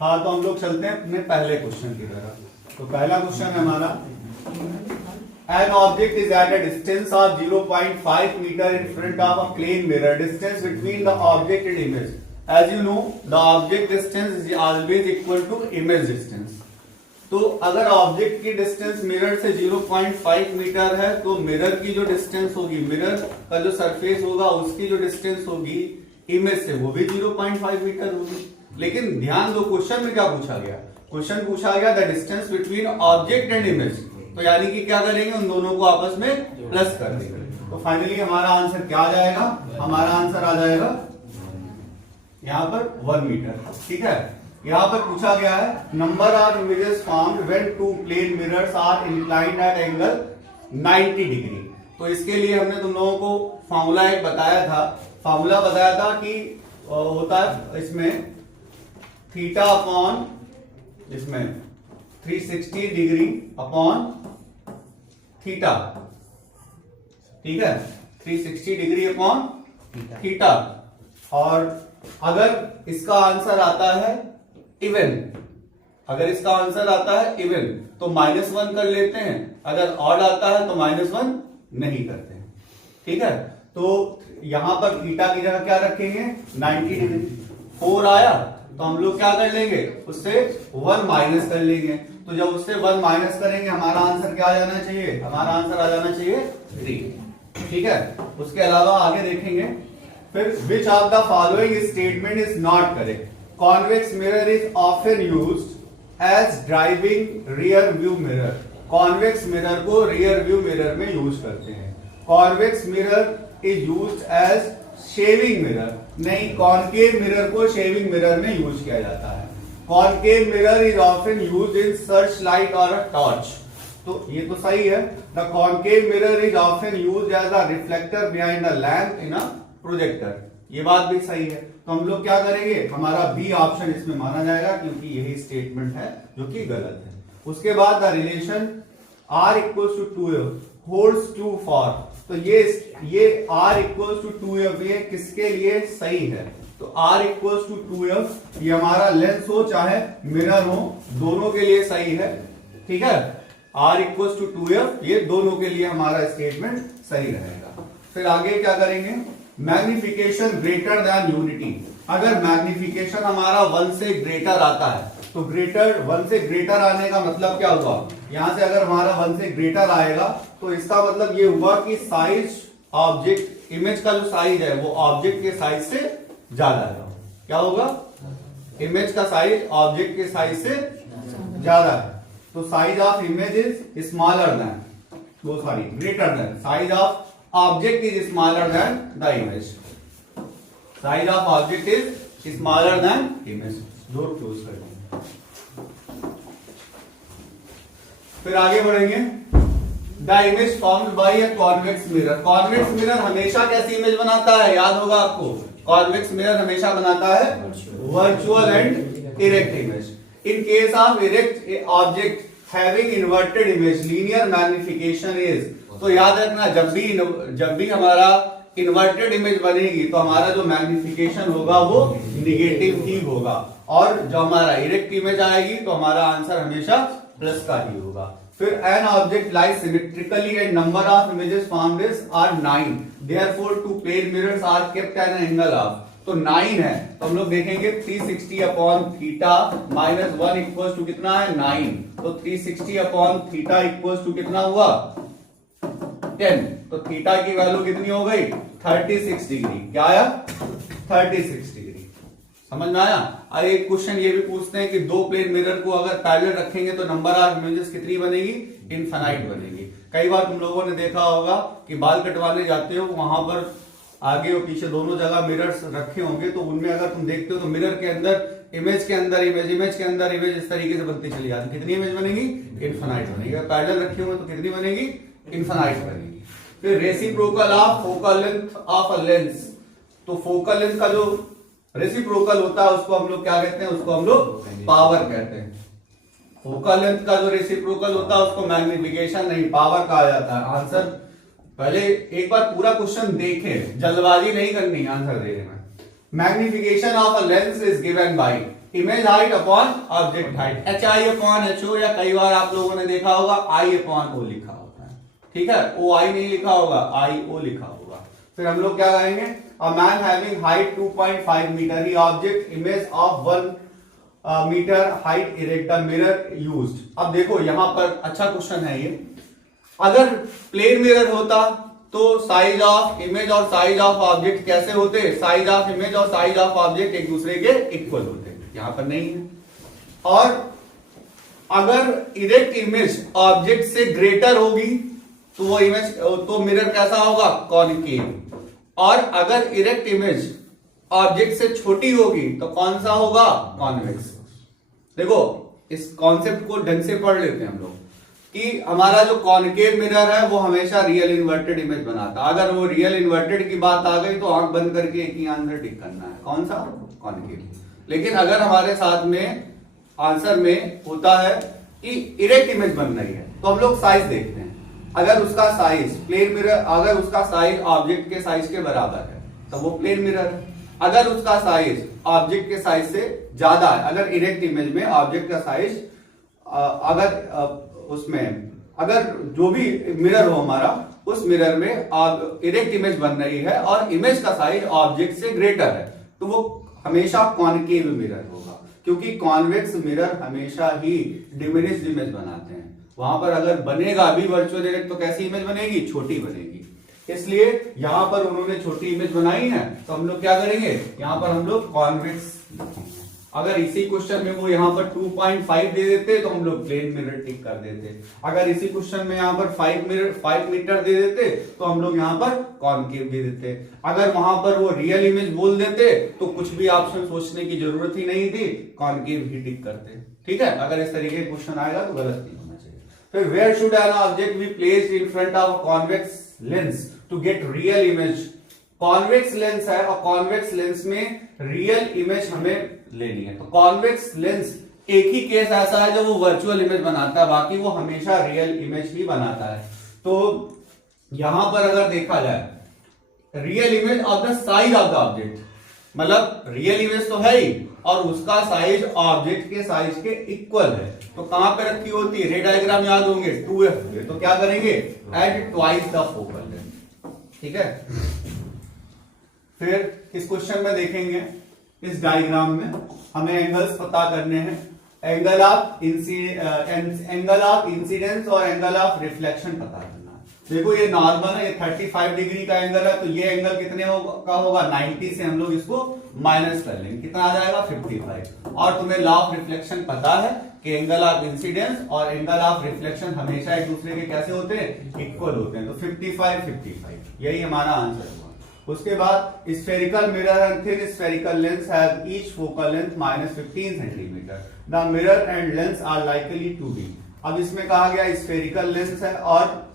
हाँ, तो हम लोग चलते हैं अपने पहले क्वेश्चन की तरफ। तो पहला क्वेश्चन है हमारा, an object is at a distance of 0.5 meter in front of a plane mirror. Distance between the object and image. As you know, the object distance is always equal to image distance. तो अगर object की distance mirror से 0.5 metre है तो mirror की जो distance होगी, mirror का जो सरफेस होगा उसकी जो डिस्टेंस होगी इमेज से वो भी 0.5 मीटर होगी। लेकिन ध्यान दो, क्वेश्चन में क्या पूछा गया? क्वेश्चन पूछा गया the distance between object and image. तो यानी कि क्या करेंगे, उन दोनों को आपस में प्लस कर देंगे। तो फाइनली हमारा आंसर क्या आ जाएगा? हमारा आंसर आ जाएगा यहां पर 1 मीटर। ठीक है, यहां पर पूछा गया है number of images formed when two plane mirrors are inclined at angle 90 degree. तो इसके लिए हमने तुम लोगों को फॉर्मूला एक बताया था। फॉर्मूला बताया था कि होता है इसमें थीटा अपॉन इसमें 360 डिग्री अपॉन थीटा। ठीक है, 360 डिग्री अपॉन थीटा। और अगर इसका आंसर आता है इवन, अगर इसका आंसर आता है इवन तो -1 कर लेते हैं, अगर ऑड आता है तो -1 नहीं करते हैं। ठीक है, तो यहां पर थीटा की जगह क्या रखेंगे 90 डिग्री। 4 आया तो हम लोग क्या कर लेंगे, उससे 1 माइनस कर लेंगे। तो जब उससे 1 माइनस करेंगे हमारा आंसर क्या आ जाना चाहिए? हमारा आंसर आ जाना चाहिए 3। ठीक है, उसके अलावा आगे देखेंगे फिर which of the following statement is not correct. Convex mirror is often used as driving rear view mirror. Convex mirror को रियर व्यू मिरर में यूज करते हैं। Convex mirror is used as shaving mirror. नहीं, concave mirror को shaving mirror में use किया जाता है। Concave mirror is often used in search light और अ टॉर्च। तो ये तो सही है। The concave mirror is often used as a reflector behind a lamp in a projector. ये बात भी सही है। तो हम लोग क्या करेंगे, हमारा बी ऑप्शन इसमें माना जाएगा क्योंकि यही स्टेटमेंट है जो कि गलत है। उसके बाद the relation r equals to 2f holds true for. तो ये r इक्वल्स टू 2f ये किसके लिए सही है? तो r इक्वल्स टू 2f ये हमारा लेंस हो चाहे मिरर हो, दोनों के लिए सही है। ठीक है, r इक्वल्स टू 2f ये दोनों के लिए हमारा स्टेटमेंट सही रहेगा। फिर आगे क्या करेंगे, मैग्निफिकेशन ग्रेटर देन यूनिटी। अगर मैग्निफिकेशन हमारा 1 से ग्रेटर आता है तो ग्रेटर 1 से ग्रेटर आने का मतलब क्या हुआ, यहां से अगर हमारा 1 से ग्रेटर आएगा तो इसका मतलब ये हुआ कि साइज ऑब्जेक्ट इमेज का जो साइज है वो ऑब्जेक्ट के साइज से ज्यादा है। क्या होगा, इमेज का साइज ऑब्जेक्ट के साइज से ज्यादा है। तो size of image is smaller than, वो sorry greater than, size of object is smaller than the image. Size of object is smaller than image. Door close कर देंगे। फिर आगे बढ़ेंगे, the image formed bye a convex mirror. Convex mirror हमेशा कैसी image बनाता है, याद होगा आपको, कॉन्वेक्स मिरर हमेशा बनाता है virtual and erect image. In case of erect object having inverted image linear magnification is. तो याद रखना, जब भी हमारा इन्वर्टेड इमेज बनेगी तो हमारा जो मैग्निफिकेशन होगा वो निगेटिव ही होगा, और जो हमारा इरेक्ट इमेज आएगी तो हमारा आंसर हमेशा प्लस का ही होगा। फिर an object lies symmetrically and number of images formed are 9, therefore two plane mirrors are kept at an angle of. तो 9 है तो हम लोग देखेंगे 360 upon theta minus 1 equals to कितना है 9। तो 360 अपॉन थीटा इक्वल्स टू कितना हुआ 10। तो थीटा की वैल्यू कितनी हो गई 36 डिग्री। क्या आया 36 डिग्री। समझ में आया। और एक क्वेश्चन ये भी पूछते हैं कि दो प्लेन मिरर को अगर पैरेलल रखेंगे तो नंबर ऑफ इमेजेस कितनी बनेगी, इनफाइनाइट बनेगी। कई बार तुम लोगों ने देखा होगा कि बाल कटवाने जाते हो, वहां पर आगे और पीछे दोनों जगह मिरर्स रखे होंगे, तो उनमें अगर तुम देखते हो तो मिरर के अंदर इमेज के अंदर इमेज, इमेज के अंदर इमेज, इस तरीके से बनती चली जाती। कितनी इमेज बनेगी, इनफाइनाइट बनेगी। पैरेलल रखे होंगे तो कितनी बनेगी, इनफाइनाइट बनेगी। फिर reciprocal of focal length of a lens. तो फोकल लेंथ का जो रेसिप्रोकल होता है उसको हम लोग क्या कहते हैं, उसको हम लोग पावर कहते हैं। फोकल लेंथ का जो रेसिप्रोकल होता है उसको मैग्निफिकेशन नहीं पावर कहा जाता है। आंसर पहले एक बार पूरा क्वेश्चन देखें, जल्दबाजी नहीं करनी आंसर देने में। Magnification of a lens is given by image height upon object height, HI upon HO, या कई बार आप लोगों ने देखा होगा I अपॉन O लिखा होता है, ठीक है, OI नहीं लिखा होगा, IO लिखा होगा। फिर हम लोग क्या कहेंगे, a man having height 2.5 metre, he object image of 1 metre height erect the mirror used. अब देखो यहां पर अच्छा क्वेश्चन है ये, अगर प्लेन मिरर होता तो साइज ऑफ इमेज और साइज ऑफ ऑब्जेक्ट कैसे होते, साइज ऑफ इमेज और साइज ऑफ ऑब्जेक्ट एक दूसरे के इक्वल होते, यहां पर नहीं है। और अगर इरेक्ट इमेज ऑब्जेक्ट से ग्रेटर होगी तो वो इमेज तो मिरर कैसा होगा, कॉनकेव। और अगर इरेक्ट इमेज ऑब्जेक्ट से छोटी होगी तो कौन सा होगा, कॉन्वेक्स। देखो इस कॉन्सेप्ट को ढंग से पढ़ लेते हैं हम लोग कि हमारा जो कॉनकेव मिरर है वो हमेशा रियल इन्वर्टेड इमेज बनाता है। अगर वो रियल इन्वर्टेड की बात आ गई तो आंख बंद करके एक ही आंसर टिक करना है, कौन सा, कॉनकेव। लेकिन अगर हमारे साथ में आंसर में होता है कि इरेक्ट इमेज बन रही है तो हम लोग साइज देखते हैं। अगर उसका साइज प्लेन मिरर, अगर उसका साइज ऑब्जेक्ट के साइज के बराबर है तो वो प्लेन मिरर है। अगर उसका साइज ऑब्जेक्ट के साइज से ज्यादा है, अगर इरेक्ट इमेज में ऑब्जेक्ट का साइज अगर उसमें अगर जो भी मिरर हो हमारा, उस मिरर में इरेक्ट इमेज बन रही है और इमेज का साइज ऑब्जेक्ट से ग्रेटर है तो वो हमेशा कॉनकेव मिरर होगा, क्योंकि कॉन्वेक्स मिरर हमेशा ही डिमिनिश्ड इमेज बनाते हैं। वहां पर अगर बनेगा भी वर्चुअल इरेक्ट तो कैसी इमेज बनेगी, छोटी बनेगी। इसलिए यहां पर उन्होंने छोटी इमेज बनाई है तो हम लोग क्या करेंगे, यहां पर हम लोग कॉन्वेक्स। अगर इसी क्वेश्चन में वो यहाँ पर 2.5 दे देते तो हम लोग प्लेन मिरर टिक कर देते। अगर इसी क्वेश्चन में यहाँ पर 5 मीटर दे देते तो हम लोग यहाँ पर कॉनकेव दे देते। अगर वहां पर वो रियल इमेज बोल देते तो कुछ भी ऑप्शन सोचने की जरूरत ही नहीं थी, कॉनकेव ही टिक करते, ठीक है। अगर इस तरीके का क्वेश्चन आएगा तो गलत नहीं होना चाहिए। फिर where should an object be placed in front of convex lens to get real image. Convex lens है और कॉन्वेक्स लेंस में रियल इमेज हमें लेनी है। तो कॉन्वेक्स लेंस एक ही केस ऐसा है जो वो वर्चुअल इमेज बनाता है, बाकी वो हमेशा रियल इमेज ही बनाता है। तो यहां पर अगर देखा जाए real image of the size of the object, मतलब रियल इमेज तो है ही और उसका साइज ऑब्जेक्ट के साइज के इक्वल है। तो कहां पे रखी होती है, रे डायग्राम याद होंगे 2f, तो क्या करेंगे, at twice the focal length, ठीक है। फिर इस क्वेश्चन में देखेंगे, इस डायग्राम में हमें एंगल्स पता करने हैं, एंगल ऑफ इंसिडेंस और एंगल ऑफ रिफ्लेक्शन पता करना है। देखो ये नॉर्मल है, ये 35 डिग्री का एंगल है, तो ये एंगल कितने का होगा, 90 से हम लोग इसको माइनस कर लेंगे, कितना आ जाएगा 55। और तुम्हें लॉ ऑफ रिफ्लेक्शन पता है कि एंगल ऑफ इंसिडेंस और एंगल ऑफ रिफ्लेक्शन हमेशा एक दूसरे के कैसे होते हैं, इक्वल होते हैं। तो 55 यही हमारा आंसर हुआ। उसके बाद spherical mirror and thin spherical lens have each focal length -15 centimetre. The mirror and lens are likely to be. अब इसमें कहा गया स्फेरिकल लेंस है और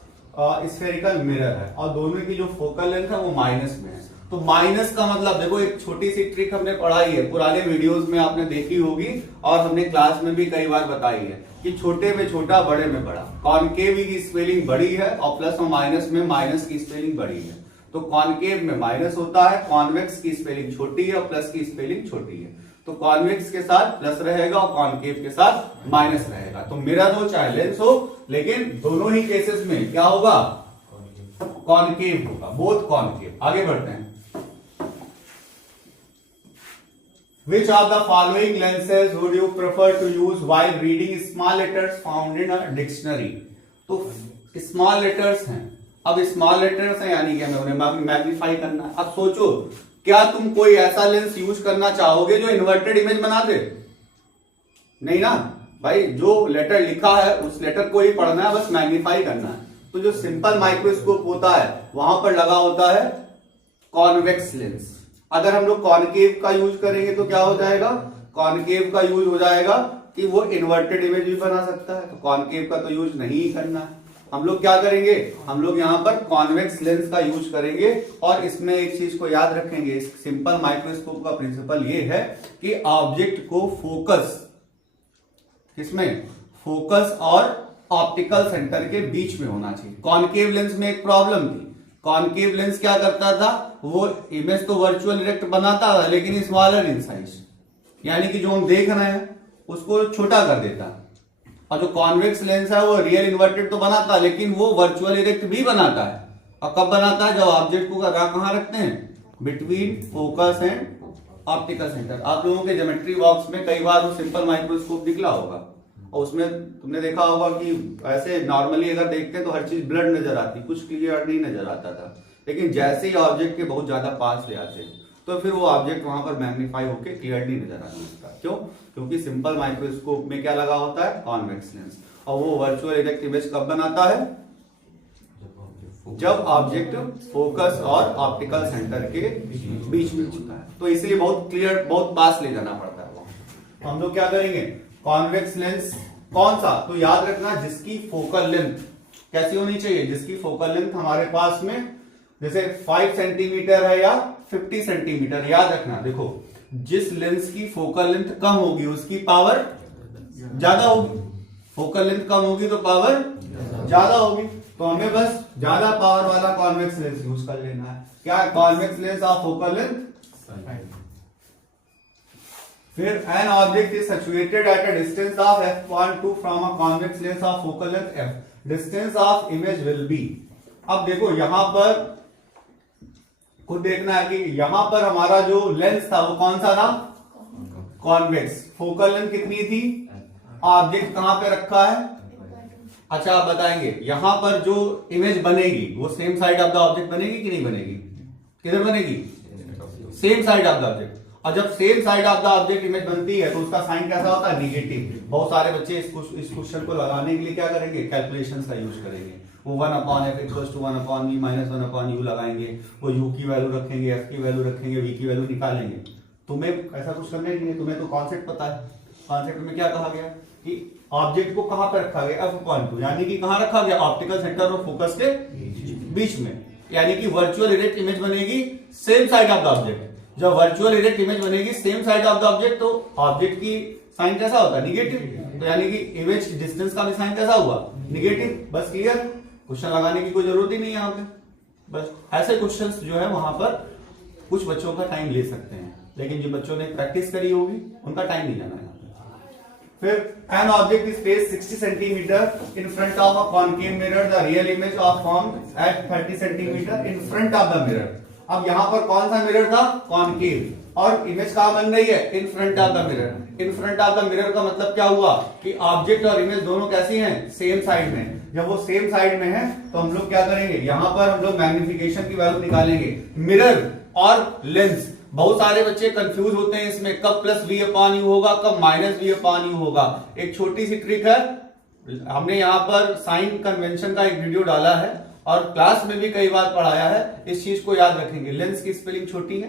स्फेरिकल मिरर है और दोनों की जो फोकल लेंथ है वो माइनस में है। तो माइनस का मतलब देखो, एक छोटी सी ट्रिक हमने पढ़ाई है, पुराने वीडियोस में आपने देखी होगी और हमने क्लास में भी कई बार बताई है कि छोटे में छोटा, बड़े में बड़ा। कॉनकेव की स्पेलिंग बड़ी है और प्लस और माइनस में माइनस की स्पेलिंग बड़ी है। तो कॉनकेव में माइनस होता है, कॉन्वेक्स की स्पेलिंग छोटी है और प्लस की स्पेलिंग छोटी है। तो कॉन्वेक्स के साथ प्लस रहेगा और कॉनकेव के साथ माइनस रहेगा। तो मिरर हो चाहे लेंस हो, लेकिन दोनों ही केसेस में क्या होगा, कॉनकेव होगा, बोथ कॉनकेव। आगे बढ़ते हैं। Which of the following lenses would you prefer to use while reading small letters found in a dictionary? तो स्मॉल लेटर्स हैं, अब स्मॉल लेटर्स हैं यानी कि हमें उन्हें मैग्नीफाई करना है। अब सोचो, क्या तुम कोई ऐसा लेंस यूज करना चाहोगे जो इन्वर्टेड इमेज बना दे? नहीं ना भाई, जो लेटर लिखा है उस लेटर को ही पढ़ना है, बस मैग्नीफाई करना है। तो जो सिंपल माइक्रोस्कोप होता है वहां पर लगा होता है कॉन्वेक्स लेंस। अगर हम लोग कॉनकेव का यूज करेंगे तो क्या हो जाएगा, कॉनकेव का यूज हो जाएगा कि वो इन्वर्टेड इमेज भी बना सकता है। तो कॉनकेव का तो यूज नहीं करना है। हम लोग क्या करेंगे, हम लोग यहां पर कॉन्वेक्स लेंस का यूज करेंगे। और इसमें एक चीज को याद रखेंगे, इस सिंपल माइक्रोस्कोप का प्रिंसिपल ये है कि ऑब्जेक्ट को फोकस किसमें, फोकस और ऑप्टिकल सेंटर के बीच में होना चाहिए। कॉनकेव लेंस में एक प्रॉब्लम थी, कॉनकेव लेंस क्या करता था, वो इमेज तो वर्चुअल इरेक्ट बनाता है लेकिन स्मॉलर इन साइज, यानी कि जो हम देख रहे हैं उसको छोटा कर देता है। और जो कॉन्वेक्स लेंस है वो रियल इन्वर्टेड तो बनाता है लेकिन वो वर्चुअल इरेक्ट भी बनाता है। और कब बनाता है? जब ऑब्जेक्ट को कहां रखते हैं? Between focus and optical centre. आप लोगों के ज्योमेट्री बॉक्स में कई बार वो सिंपल माइक्रोस्कोप दिखला होगा और उसमें तुमने देखा होगा कि ऐसे नॉर्मली अगर देखते हैं तो हर चीज ब्लड नजर आती, कुछ क्लियर नहीं नजर आता था, लेकिन जैसे ही ऑब्जेक्ट के बहुत ज्यादा पास ले आते तो फिर वो ऑब्जेक्ट वहां पर मैग्नीफाई होकर क्लियरली नजर आने लगता है। क्यों? क्योंकि सिंपल माइक्रोस्कोप में क्या लगा होता है? Convex lens. और वो वर्चुअल इरेक्ट इमेज कब बनाता है? जब ऑब्जेक्ट फोकस और ऑप्टिकल सेंटर के बीच में होता है। तो इसलिए बहुत क्लियर, बहुत पास ले जाना पड़ता है वो। तो हम लोग क्या करेंगे? कॉन्वेक्स लेंस कौन सा? तो याद रखना जिसकी फोकल लेंथ कैसी होनी चाहिए? जिसकी फोकल लेंथ हमारे पास में जैसे 5 सेंटीमीटर है या 50 सेंटीमीटर। याद रखना, देखो जिस लेंस की फोकल लेंथ कम होगी उसकी पावर ज्यादा होगी, फोकल लेंथ कम होगी तो पावर ज्यादा होगी। तो हमें बस ज्यादा पावर वाला कॉन्वेक्स लेंस यूज कर लेना है। क्या? Convex lens of focal length. फिर an object is situated at a distance of f(2) from a convex lens of focal length f, distance of image will be. अब देखो यहां पर खुद देखना है कि यहां पर हमारा जो लेंस था वो कौन सा था? कॉन्वेक्स। फोकल लेंथ कितनी थी? ऑब्जेक्ट कहां पे रखा है? अच्छा आप बताएंगे यहां पर जो इमेज बनेगी वो same side of the object बनेगी कि नहीं बनेगी? किधर बनेगी? Same side of the object. और जब same side of the object image बनती है तो उसका साइन कैसा होता है? नेगेटिव। बहुत सारे बच्चे इस क्वेश्चन को लगाने के लिए क्या करेंगे? कैलकुलेशन का यूज करेंगे। वो 1/f equals to 1/v minus 1/u लगाएंगे, वो u की वैल्यू रखेंगे, f की वैल्यू रखेंगे, v की वैल्यू निकालेंगे। तुम्हें ऐसा कुछ करना ही नहीं है, तुम्हें तो कॉन्सेप्ट पता है। कॉन्सेप्ट में क्या कहा गया कि ऑब्जेक्ट को कहां पर रखा गया? f(2), यानी कि कहां रखा गया? ऑप्टिकल सेंटर और फोकस के बीच में, यानी कि वर्चुअल इरेक्ट इमेज बनेगी same side of the object. जब वर्चुअल इरेक्ट इमेज बनेगी same side of the object तो ऑब्जेक्ट की साइन कैसा होता है? निगेटिव। तो यानी कि इमेज डिस्टेंस का भी साइन कैसा हुआ? निगेटिव। बस क्लियर? क्वेश्चन लगाने की कोई जरूरत ही नहीं है यहाँ पे। बस ऐसे क्वेश्चंस जो है वहां पर कुछ बच्चों का टाइम ले सकते हैं, लेकिन जिन बच्चों ने प्रैक्टिस करी होगी उनका टाइम नहीं जाना है। फिर an object is placed 60 centimetre in front of a concave mirror, the real image of formed at 30 centimetre in front of the mirror. अब यहां पर कौन सा मिरर था? कॉनकेव। और इमेज कहां बन रही है? इन front of the mirror. In front of the mirror का मतलब क्या हुआ कि ऑब्जेक्ट और इमेज दोनों कैसी हैं? सेम साइड में। जब वो सेम साइड में है तो हम लोग क्या करेंगे? यहां पर हम लोग मैग्निफिकेशन की वैल्यू निकालेंगे। मिरर और लेंस, बहुत सारे बच्चे कंफ्यूज होते हैं इसमें, कब +v/u होगा, कब -v/u होगा। एक छोटी सी ट्रिक है, हमने यहाँ पर साइन कन्वेंशन का एक वीडियो डाला है और क्लास में भी कई बार पढ़ाया है। इस चीज को याद रखेंगे। लेंस की स्पेलिंग छोटी है,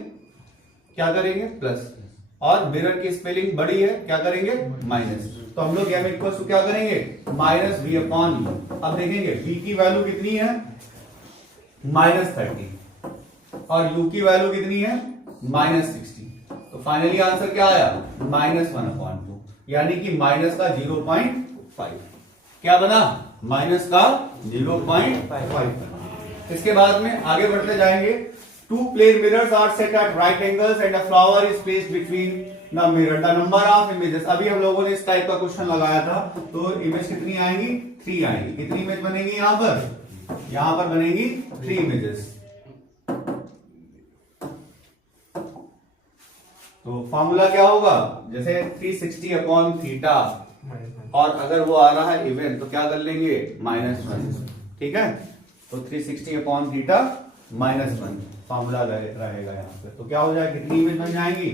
क्या करेंगे? प्लस, और मिरर की स्पेलिंग बड़ी है, क्या करेंगे? माइनस। तो हम लोग m इक्वल टू क्या करेंगे? -v/u। अब देखेंगे v की वैल्यू कितनी है? -30 और u की वैल्यू कितनी है? -60। तो फाइनली आंसर क्या आया? -1/2, यानी कि माइनस का 0.5 क्या बना? माइनस का 0.5। इसके बाद में आगे बढ़ते जाएंगे। Two plane mirrors are set at right angles and a flower is placed between the mirror. The number of images, अभी हम लोगों ने इस टाइप का क्वेश्चन लगाया था, तो इमेज कितनी आएंगी? 3 आएंगी। कितनी इमेज बनेगी यहां पर? यहां पर बनेगी 3 इमेजेस। तो फॉर्मूला क्या होगा? जैसे 360/θ, और अगर वो आ रहा है इवन तो क्या कर लेंगे? -1। ठीक है, तो 360/θ -1 फॉर्मूला रहेगा यहाँ पे। तो क्या हो जाएगा? कितनी इमेज बन जाएंगी?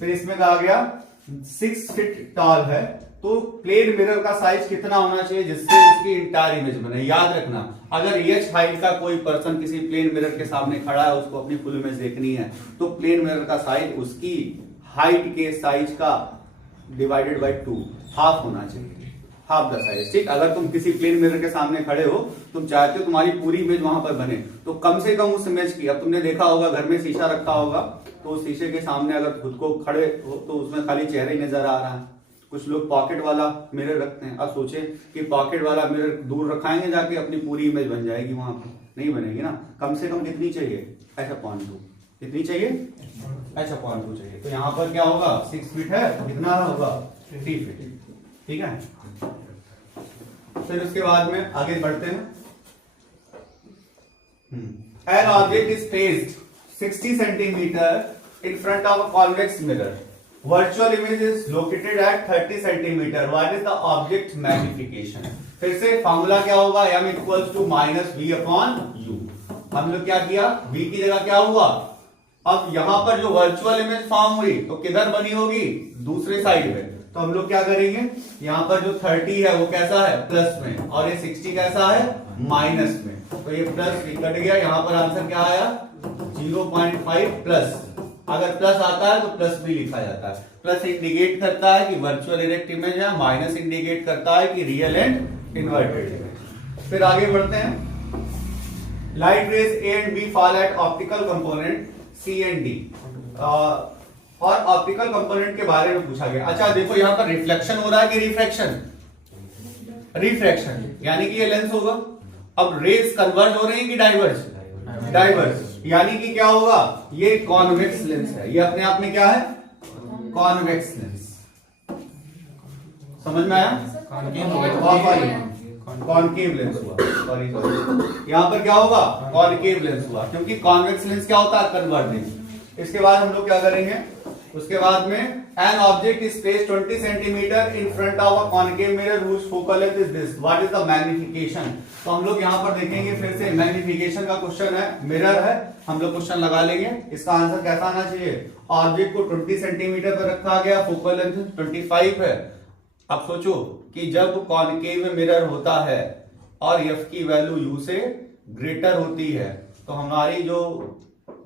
फिर इसमें कहा गया 6 फीट टॉल है तो प्लेन मिरर का साइज कितना होना चाहिए जिससे उसकी इंटायर इमेज बने? याद रखना, अगर h हाइट का कोई पर्सन किसी प्लेन मिरर के सामने खड़ा है, उसको अपनी फुल इमेज देखनी है, तो प्लेन मिरर का साइज उसकी हाइट के साइज का डिवाइडेड बाय 2, हाफ होना चाहिए, हाफ द साइज। ठीक, अगर तुम किसी प्लेन मिरर के सामने खड़े हो, तुम चाहते हो तुम्हारी पूरी इमेज वहां पर बने, तो कम से कम उस इमेज की, अब तुमने देखा होगा घर में शीशा रखा होगा, तो उस शीशे के सामने अगर खुद को खड़े हो तो उसमें खाली चेहरा ही नजर आ रहा है। कुछ लोग पॉकेट वाला मिरर रखते हैं। अब सोचे कि पॉकेट वाला मिरर दूर रखाएंगे जाके, अपनी पूरी इमेज बन जाएगी वहां पर। नहीं बनेगी ना, कम से कम कितनी चाहिए h/2, कितनी चाहिए h/2 चाहिए। तो यहाँ पर क्या होगा 6 फीट है तो कितना होगा 3 फीट, ठीक है। फिर उसके बाद में आगे बढ़ते हैं। An object is placed 60 centimeter in front of a convex mirror. Virtual image is located at 30 centimeter. What is the object magnification? फिर से फॉर्मूला क्या होगा, m equals to minus we upon u. हम लोग क्या किया, v की जगह क्या हुआ, अब यहां पर जो वर्चुअल इमेज फॉर्म हुई तो किधर बनी होगी, दूसरे साइड में। तो हम लोग क्या करेंगे, यहाँ पर जो 30 है वो कैसा है प्लस में, और ये 60 कैसा है माइनस में। तो ये प्लस कट गया, यहाँ पर आंसर क्या आया 0.5 प्लस। अगर प्लस आता है तो प्लस भी लिखा जाता है। प्लस इंडिकेट करता है कि वर्चुअल इरेक्ट इमेज है, माइनस इंडिकेट करता है कि रियल एंड इन्वर्टेड इमेज। फिर आगे बढ़ते हैं। Light rays A and B fall at optical component C and D. और ऑप्टिकल कंपोनेंट के बारे में पूछा गया। अच्छा देखो यहाँ पर रिफ्लेक्शन हो रहा है कि रिफ्रैक्शन, रिफ्रैक्शन यानी कि ये लेंस होगा। अब रेज कन्वर्ज हो रही है कि डाइवर्ज, डाइवर्ज यानी कि क्या होगा, ये कॉन्वेक्स लेंस है, ये अपने आप में क्या है कॉन्वेक्स लेंस। समझ में आया, कॉनकेव लेंस हुआ, सॉरी यहां पर क्या होगा कॉनकेव लेंस हुआ, क्योंकि कॉन्वेक्स लेंस क्या होता है कन्वर्जिंग। इसके बाद हम लोग क्या करेंगे, उसके बाद में N object is placed 20 centimetre in front of a concave mirror which focal length is this, what is the magnification. तो हम लोग यहाँ पर देखेंगे फिर से मैग्निफिकेशन का क्वेश्चन है, मिरर है, हम लोग क्वेश्चन लगा लेंगे। इसका आंसर कैसा आना चाहिए, ऑब्जेक्ट को 20 सेंटीमीटर पर रखा गया, फोकल लेंथ 25 है। अब सोचो कि जब कॉनकेव मिरर होता है और एफ की वैल्यू यू से ग्रेटर होती है तो हमारी जो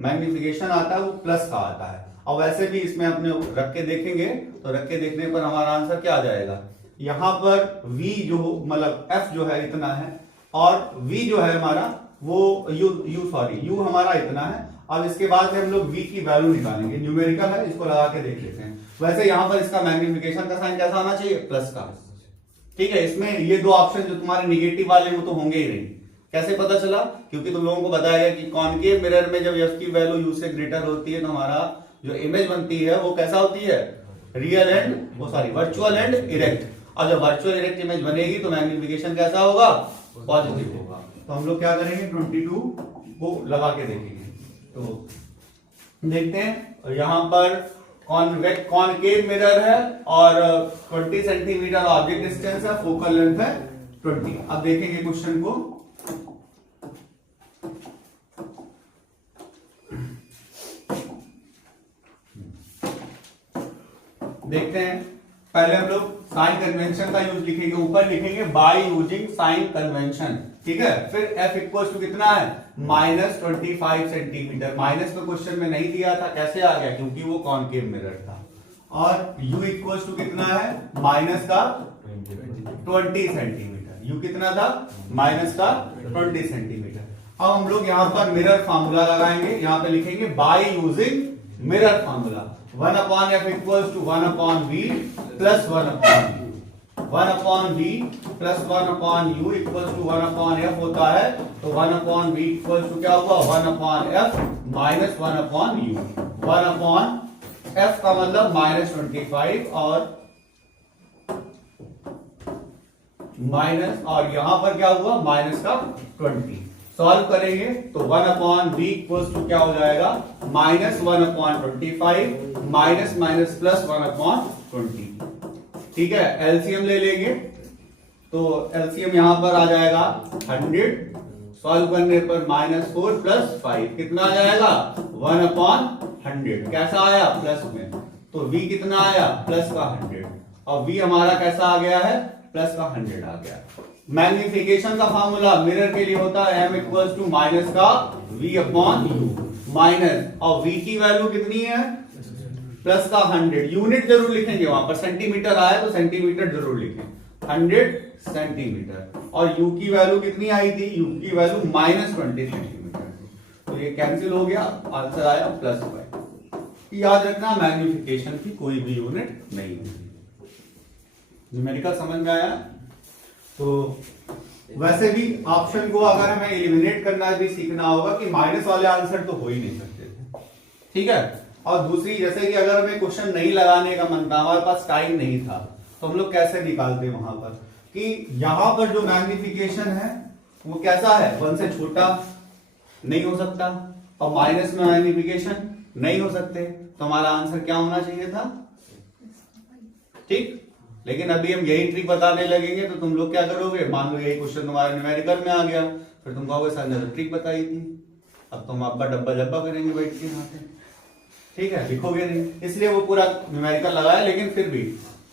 मैग्निफिकेशन आता है वो प्लस का आता है। और वैसे भी इसमें अपने रख के देखेंगे तो रख के देखने पर हमारा आंसर क्या आ जाएगा, यहां पर v जो मतलब f जो है इतना है और v जो है हमारा वो u हमारा इतना है। अब इसके बाद से हम लोग v की वैल्यू निकालेंगे, न्यूमेरिकल है, इसको लगा के देख लेते हैं। वैसे यहां पर इसका मैग्निफिकेशन का साइन कैसा आना चाहिए, प्लस का, ठीक है। इसमें ये दो ऑप्शन जो तुम्हारे निगेटिव वाले वो तो होंगे ही नहीं। कैसे पता चला, क्योंकि तुम लोगों को बताया गया कि कॉनकेव मिरर में जब f की वैल्यू u से ग्रेटर होती है तो हमारा जो इमेज बनती है वो कैसा होती है, रियल एंड वो सॉरी वर्चुअल एंड इरेक्ट। और जब वर्चुअल इरेक्ट इमेज बनेगी तो मैग्निफिकेशन कैसा होगा, पॉजिटिव होगा। तो हम लोग क्या करेंगे 22 को लगा के देखेंगे। तो देखते हैं यहां पर कॉनकेव मिरर है और 20 सेंटीमीटर ऑब्जेक्ट डिस्टेंस है, फोकल लेंथ है 20। अब देखेंगे क्वेश्चन को, देखते हैं। पहले हम लोग साइन कन्वेंशन का यूज लिखेंगे, ऊपर लिखेंगे बाय यूजिंग साइन कन्वेंशन, ठीक है। फिर f इक्वल टू कितना है -25 सेंटीमीटर। माइनस में क्वेश्चन में नहीं दिया था, कैसे आ गया, क्योंकि वो कॉनकेव मिरर था। और u इक्वल टू कितना है माइनस का 20 सेंटीमीटर, u कितना था माइनस का 20 सेंटीमीटर। अब हम लोग यहाँ पर मिरर फार्मूला लगाएंगे, यहाँ पे लिखेंगे by using mirror formula. 1/f equals to 1/v plus 1/u, 1/v plus 1/u equals to 1/f होता है। तो 1/v इक्वल्स टू क्या हुआ 1/f माइनस 1/u। 1/f का मतलब -25 और माइनस, और यहां पर क्या हुआ माइनस का 20। सॉल्व करेंगे तो 1/v इक्वल्स टू क्या हो जाएगा -1/25 माइनस माइनस प्लस 1/20, ठीक है। एलसीएम ले लेंगे तो एलसीएम यहां पर आ जाएगा 100, सॉल्व करने पर -4 प्लस 5 कितना आ जाएगा 1/100। कैसा आया प्लस में, तो v कितना आया प्लस का 100 और v हमारा कैसा आ गया है प्लस का 100 आ गया। मैग्निफिकेशन का फार्मूला मिरर के लिए होता है m इक्वल्स टू माइनस का v/u माइनस, और v की वैल्यू कितनी है प्लस का 100। यूनिट जरूर लिखेंगे, वहां पर सेंटीमीटर आया तो सेंटीमीटर जरूर लिखें, 100 सेंटीमीटर। और u की वैल्यू कितनी आई थी, u की वैल्यू -20 सेंटीमीटर। तो ये कैंसिल हो गया, आंसर आया +5। याद रखना मैग्निफिकेशन की कोई भी यूनिट नहीं होगी। न्यूमेरिकल समझ में आया। तो वैसे भी ऑप्शन को अगर हमें एलिमिनेट करना भी सीखना होगा कि माइनस वाले आंसर तो हो ही नहीं सकते थे, ठीक है। और दूसरी, जैसे कि अगर हमें क्वेश्चन नहीं लगाने का मन था, हमारे पास टाइम नहीं था, तो हम लोग कैसे निकालते वहां पर कि यहां पर जो मैग्निफिकेशन है वो कैसा है, 1 से छोटा नहीं हो सकता, और माइनस में मैग्निफिकेशन नहीं हो सकते, तो हमारा आंसर क्या होना चाहिए था, ठीक। लेकिन अभी हम यही ट्रिक बताने लगेंगे तो तुम लोग क्या करोगे, मान लो यही क्वेश्चन तुम्हारे न्यूमेरिकल में आ गया, फिर तुम कहोगे सर ने तो ट्रिक बताई थी, अब तुम आपका डब्बा जब्बा करेंगे बैठ के यहाँ पे, ठीक है, लिखोगे नहीं, इसलिए वो पूरा न्यूमेरिकल लगाया। लेकिन फिर भी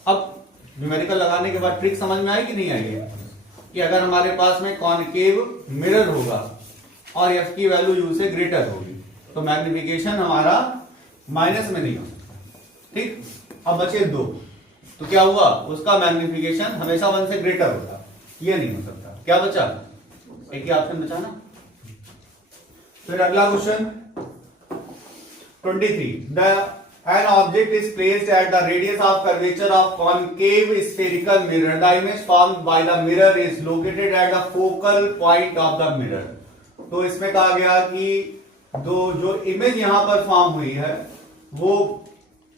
अब न्यूमेरिकल लगाने के बाद ट्रिक समझ में आई कि नहीं आई है, कि अगर हमारे पास में कॉनकेव मिरर होगा और एफ की वैल्यू यू से ग्रेटर होगी तो मैग्निफिकेशन हमारा माइनस में नहीं हो सकता, ठीक। अब बचे 2, तो क्या हुआ, उसका मैग्निफिकेशन हमेशा 1 से ग्रेटर होता, ये नहीं हो सकता, क्या बचा, एक ही ऑप्शन बचा ना। फिर अगला question 23, an object is placed at the radius of curvature of concave spherical mirror. The image formed by the mirror is located at the focal point of the mirror. तो इसमें कहा गया कि जो इमेज यहां पर फॉर्म हुई है वो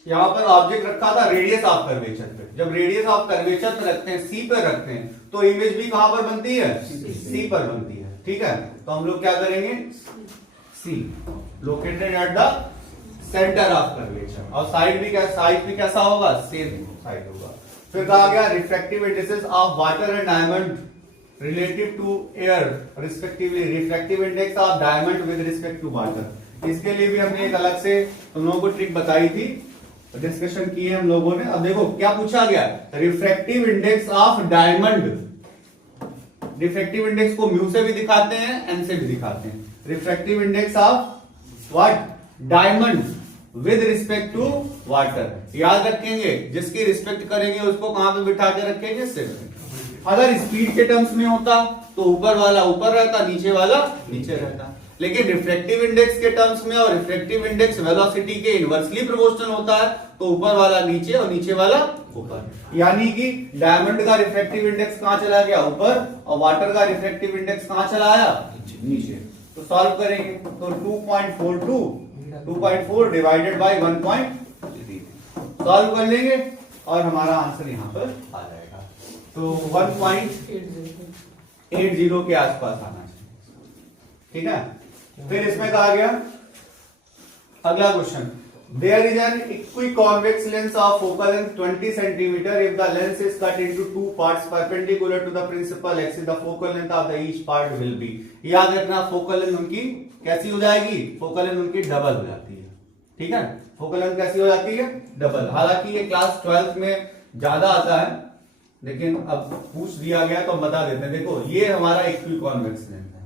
यहां पर ऑब्जेक्ट रखा था रेडियस ऑफ कर्वेचर पे। जब रेडियस ऑफ कर्वेचर पे रखते हैं, सी पे रखते हैं, तो इमेज भी कहां पर बनती है, सी पर बनती है, ठीक है। तो हम लोग क्या करेंगे, C located at the centre of curvature, और साइड भी कैसा होगा, सेम साइड होगा। फिर कहा गया refractive indexes of water and diamond relative to air respectively, refractive index of diamond with respect to water. इसके लिए भी हमने एक अलग से तुम लोगों को ट्रिक बताई थी, डिस्कशन की है हम लोगों ने। अब देखो क्या पूछा गया, refractive index of diamond. Refractive index को म्यू से भी दिखाते हैं, एन से भी दिखाते हैं। Refractive index of what, diamond with respect to water. याद रखेंगे, जिसकी रिस्पेक्ट करेंगे उसको कहां पे बिठा के रखेंगे, सिर्फ। अगर स्पीड के टर्म्स में होता तो ऊपर वाला ऊपर रहता, नीचे वाला नीचे रहता। लेकिन रिफ्रैक्टिव इंडेक्स के टर्म्स में, और रिफ्रैक्टिव इंडेक्स वेलोसिटी के इनवर्सली प्रोपोर्शनल होता है, तो ऊपर वाला नीचे और नीचे वाला ऊपर। यानी कि डायमंड का रिफ्रैक्टिव इंडेक्स कहां चला गया, ऊपर, और वाटर का रिफ्रैक्टिव इंडेक्स कहां चला आया, नीचे। तो सॉल्व करेंगे तो 2.4 डिवाइडेड बाई 1.3 सॉल्व कर लेंगे और हमारा आंसर यहां पर आ जाएगा। तो 1.80 के आसपास आना चाहिए, ठीक है। फिर इसमें कहा गया अगला question, there is an equiconvex lens of focal length 20 centimetre if the lens is cut into 2 parts perpendicular to the principal axis, the focal length of the each part will be. याद रखना, focal length उनकी कैसी हो जाएगी, focal length उनकी double हो जाती है, ठीक है। फोकल लेंथ कैसी हो जाती है, डबल। हालांकि ये क्लास 12th में ज्यादा आता है, लेकिन अब पूछ दिया गया तो हम बता देते हैं। देखो ये हमारा इक्विकॉन्वेक्स लेंस है।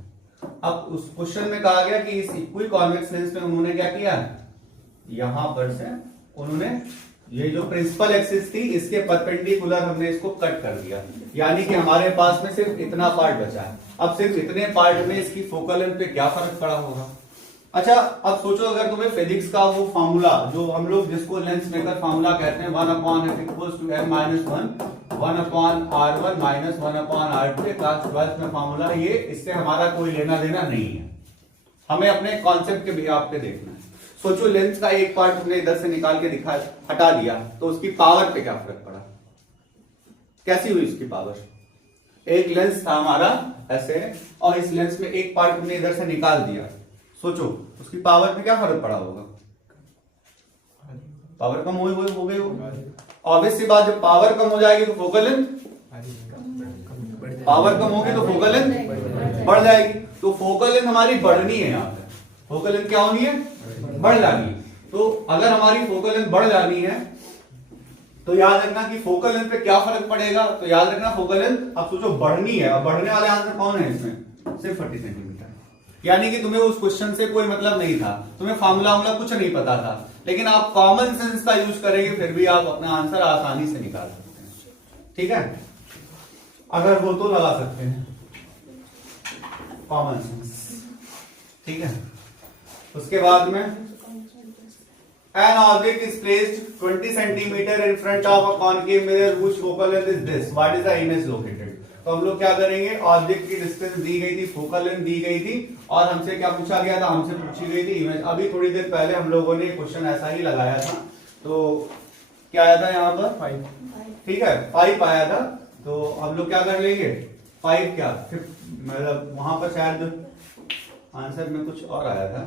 अब उस क्वेश्चन में कहा गया कि इस इक्विकॉन्वेक्स लेंस में उन्होंने क्या किया, यहां पर से उन्होंने ये जो प्रिंसिपल एक्सिस थी इसके परपेंडिकुलर हमने इसको कट कर दिया, यानी कि हमारे पास में सिर्फ इतना पार्ट बचा है। अब सिर्फ इतने पार्ट में इसकी फोकल लेंथ पे क्या फर्क पड़ा होगा। अच्छा अब सोचो, अगर तुम्हें फिजिक्स का वो फार्मूला जो हम लोग जिसको लेंस मेकर फार्मूला कहते हैं, 1/f equals to m - 1/r1 - 1/r2, class 12th में फार्मूला ये, इससे हमारा कोई लेना देना नहीं है, हमें अपने कॉन्सेप्ट के बिहाफ पे देखना है। सोचो लेंस का एक पार्ट हमने इधर से निकाल के दिखा हटा दिया तो उसकी पावर पे क्या फर्क पड़ा, कैसी हुई उसकी पावर। एक लेंस था हमारा ऐसे, और इस लेंस में एक पार्ट हमने इधर से निकाल दिया, सोचो उसकी पावर पे क्या फर्क पड़ा होगा, पावर कम हो गई होगी। ऑब्वियस सी बात, जब पावर कम हो जाएगी तो फोकल लेंथ, पावर कम होगी तो फोकल लेंथ बढ़ जाएगी। तो फोकल लेंथ हमारी बढ़नी है, यहाँ पे फोकल लेंथ क्या होनी है, बढ़ जानी। तो अगर हमारी फोकल लेंथ बढ़ जानी है तो याद रखना कि फोकल लेंथ पे क्या फर्क पड़ेगा। तो याद रखना फोकल लेंथ, अब सोचो बढ़नी है, अब बढ़ने वाले आंसर कौन है इसमें, सिर्फ 40 सेंटीमीटर। यानी कि तुम्हें उस क्वेश्चन से कोई मतलब नहीं था, तुम्हें फार्मूला कुछ नहीं पता था, लेकिन आप कॉमन सेंस का यूज करेंगे फिर भी आप अपना आंसर आसानी से निकाल सकते हैं, ठीक है। अगर वो तो लगा सकते हैं कॉमन सेंस, ठीक है। उसके बाद में an object is placed 20 centimeter in front of a concave mirror whose focal length is this, what is the image located। तो हम लोग क्या करेंगे, ऑब्जेक्ट की डिस्टेंस दी गई थी, फोकल लेंथ दी गई थी, और हमसे क्या पूछा गया था, हमसे पूछी गई थी इमेज। अभी थोड़ी देर पहले हम लोगों ने क्वेश्चन ऐसा ही लगाया था, तो क्या आया था यहाँ पर 5, ठीक है 5 आया था। तो हम लोग क्या कर लेंगे 5 क्या मतलब वहां पर शायद आंसर में कुछ और आया था,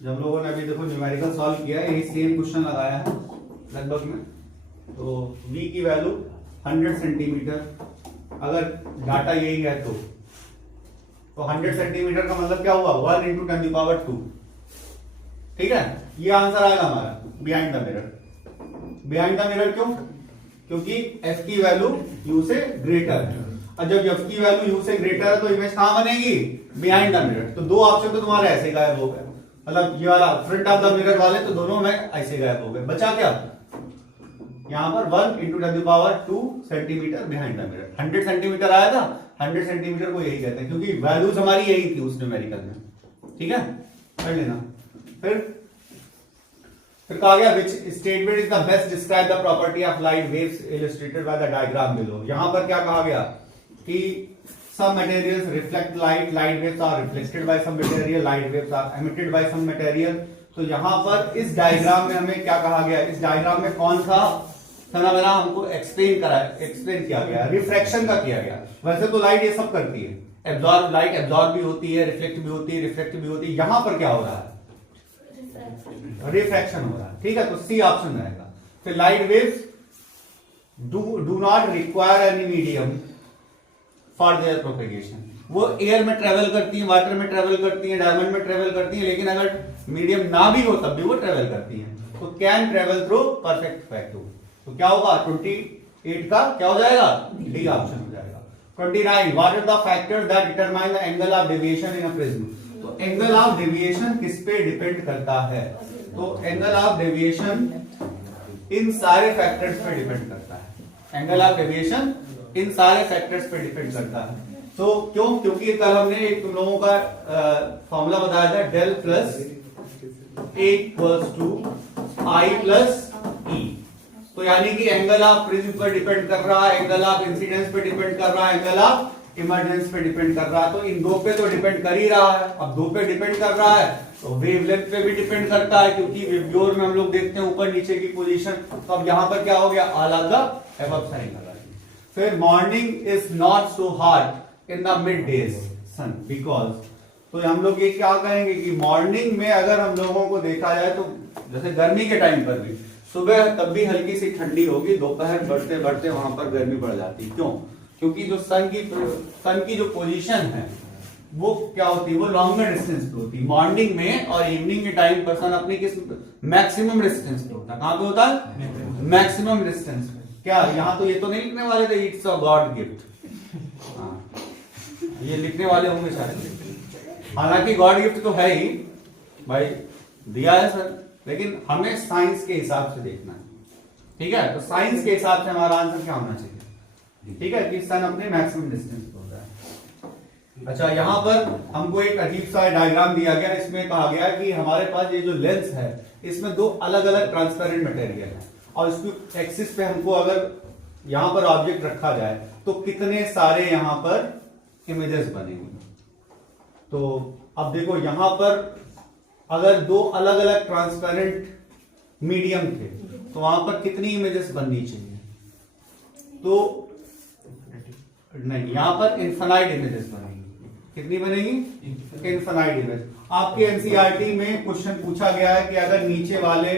जब हम लोगों ने अभी देखो न्यूमेरिकल सॉल्व किया है, यही सेम क्वेश्चन लगाया है लगभग में। तो v की वैल्यू 100 सेंटीमीटर, अगर डाटा यही है तो 100 सेंटीमीटर का मतलब क्या हुआ 1 × 10⁻², ठीक है। ये आंसर आएगा हमारा behind the mirror. Behind the mirror क्यों, क्योंकि f की वैल्यू u से ग्रेटर है, और जब f की वैल्यू u से ग्रेटर है तो इमेज कहां बनेगी, बिहाइंड द मिरर। तो दो ऑप्शन तो तुम्हारे ऐसे गायब हो गए, मतलब ये वाला फ्रंट ऑफ द मिरर वाले तो दोनों में ऐसे गायब हो गए। बचा क्या यहाँ पर 1 × 10⁻² centimetre behind the mirror. 100 centimetre आया था, 100 सेंटीमीटर को यही कहते हैं, क्योंकि वैल्यूज हमारी यही थी उस न्यूमेरिकल में, ठीक है कर लेना। फिर कहा गया which statement is the best describe the property of light waves illustrated by the diagram below। यहां पर क्या कहा गया कि some materials reflect light, light waves are reflected by some material, light waves are emitted by some material। तो यहां पर इस डायग्राम में हमें क्या कहा गया, इस डायग्राम में कौन सा फेनोमेना हमको एक्सप्लेन किया गया, रिफ्रैक्शन का किया गया। वैसे तो लाइट ये सब करती है, एब्जॉर्ब लाइट एब्जॉर्ब भी होती है, रिफ्लेक्ट भी होती है, रिफ्लेक्ट भी होती है। यहां पर क्या हो रहा है, रिफ्रैक्शन हो रहा है, ठीक है। तो सी ऑप्शन रहेगा। फिर light waves do not require any medium for their propagation. वो एयर में ट्रेवल करती है, वाटर में ट्रेवल करती है, डायमंड में ट्रेवल करती है, लेकिन अगर मीडियम ना भी हो तब भी वो ट्रेवल करती है। तो can travel through perfect vacuum. तो क्या होगा 28 का क्या हो जाएगा, डी ऑप्शन हो जाएगा। 29 what are the factors that determine the angle of deviation in a prism. तो एंगल ऑफ डेविएशन किस पे डिपेंड करता है, तो एंगल ऑफ डेविएशन इन सारे फैक्टर्स पे डिपेंड करता है। एंगल ऑफ डेविएशन इन सारे फैक्टर्स पे डिपेंड करता है। तो क्यों, क्योंकि कल हमने एक तुम लोगों का फॉर्मूला बताया था, del plus A equals to I plus E. तो यानी कि एंगल ऑफ प्रिज्म पर डिपेंड कर रहा है, एंगल ऑफ इंसिडेंस पे डिपेंड कर रहा है, एंगल ऑफ इमर्जेंस पे डिपेंड कर रहा है। तो इन दो पे तो डिपेंड कर ही रहा है। अब दो पे डिपेंड कर रहा है तो वेवलेंथ पे भी डिपेंड करता है, क्योंकि वेव्योर में हम लोग देखते हैं ऊपर नीचे की पोजीशन। तो अब यहां पर क्या हो गया, all of the above sign लगा। फिर morning is not so hot in the mid days sun because. तो हम लोग ये क्या कहेंगे कि मॉर्निंग में अगर हम लोगों को देखा जाए तो जैसे गर्मी के टाइम पर भी सुबह तब भी हल्की सी ठंडी होगी, दोपहर बढ़ते बढ़ते वहां पर गर्मी बढ़ जाती है। क्यों, क्योंकि जो सन की जो पोजीशन है वो क्या होती है, वो लॉन्गर डिस्टेंस पे होती है। मॉर्निंग में और इवनिंग के टाइम पर सन अपनी किस मैक्सिमम डिस्टेंस पे होता है। कहां पे होता है, मैक्सिमम डिस्टेंस पे। क्या यहाँ तो ये तो नहीं लिखने वाले थे इट्स अ गॉड गिफ्ट, ये लिखने वाले होंगे शायद। हालांकि गॉड गिफ्ट तो है ही भाई, दिया है सर, लेकिन हमें साइंस के हिसाब से देखना है, ठीक है। तो साइंस के हिसाब से हमारा आंसर क्या होना चाहिए, ठीक है, कि सन अपने मैक्सिमम डिस्टेंस पे होता है। अच्छा, यहाँ पर हमको एक अजीब सा डायग्राम दिया गया, इसमें कहा गया कि हमारे पास ये जो लेंस है इसमें दो अलग अलग ट्रांसपेरेंट मटेरियल है, और इसकी एक्सिस पे हमको अगर यहां पर ऑब्जेक्ट रखा जाए तो कितने सारे यहां पर इमेजेस बनेंगे। तो अब देखो यहां पर अगर दो अलग अलग ट्रांसपेरेंट मीडियम थे तो वहां पर कितनी इमेजेस बननी चाहिए, तो नहीं, यहां पर इन्फिनाइट इमेजेस बनेंगी। कितनी बनेगी, इन्फिनाइट इमेज। आपके एनसीईआरटी में क्वेश्चन पूछा गया है कि अगर नीचे वाले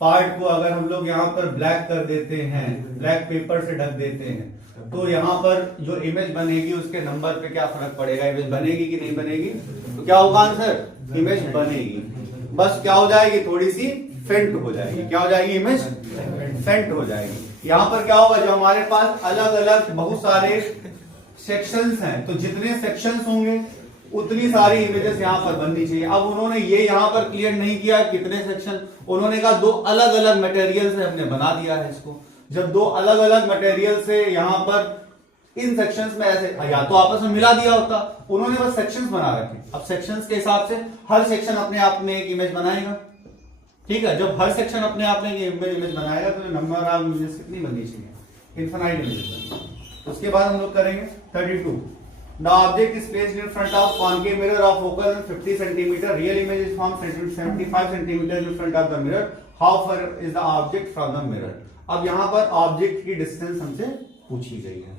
पार्ट को अगर हम लोग यहाँ पर ब्लैक कर देते हैं, ब्लैक पेपर से ढक देते हैं, तो यहाँ पर जो इमेज बनेगी उसके नंबर पे क्या फर्क पड़ेगा, इमेज बनेगी कि नहीं बनेगी। तो क्या होगा आंसर, इमेज बनेगी, बस क्या हो जाएगी, थोड़ी सी फेंट हो जाएगी। क्या हो जाएगी, इमेज फेंट हो जाएगी। यहाँ पर क्या होगा, जो हमारे पास अलग अलग बहुत सारे सेक्शंस हैं, तो जितने सेक्शंस होंगे उतनी सारी इमेजेस यहाँ पर बननी चाहिए। अब उन्होंने ये यहाँ पर क्लियर नहीं किया कितने सेक्शन, उन्होंने कहा दो अलग अलग मटेरियल से हमने बना दिया है इसको। जब दो अलग अलग मटेरियल से यहाँ पर इन सेक्शंस में ऐसे या तो आपस में मिला दिया होता, उन्होंने बस सेक्शंस बना रखे। अब सेक्शंस के हिसाब से हर सेक्शन अपने आप में एक इमेज बनाएगा, ठीक है। जब हर सेक्शन अपने आप में एक इमेज बनाएगा तो नंबर ऑफ इमेजेस कितनी बननी चाहिए, इन्फिनाइट इमेजेस बननी। उसके बाद हम लोग करेंगे 32. The object is placed in front of concave mirror of focal length 50 centimeter. Real image is from 75 centimeter in front of the mirror. How far is the object from the mirror? अब यहाँ पर object की distance हमसे पूछी गई है,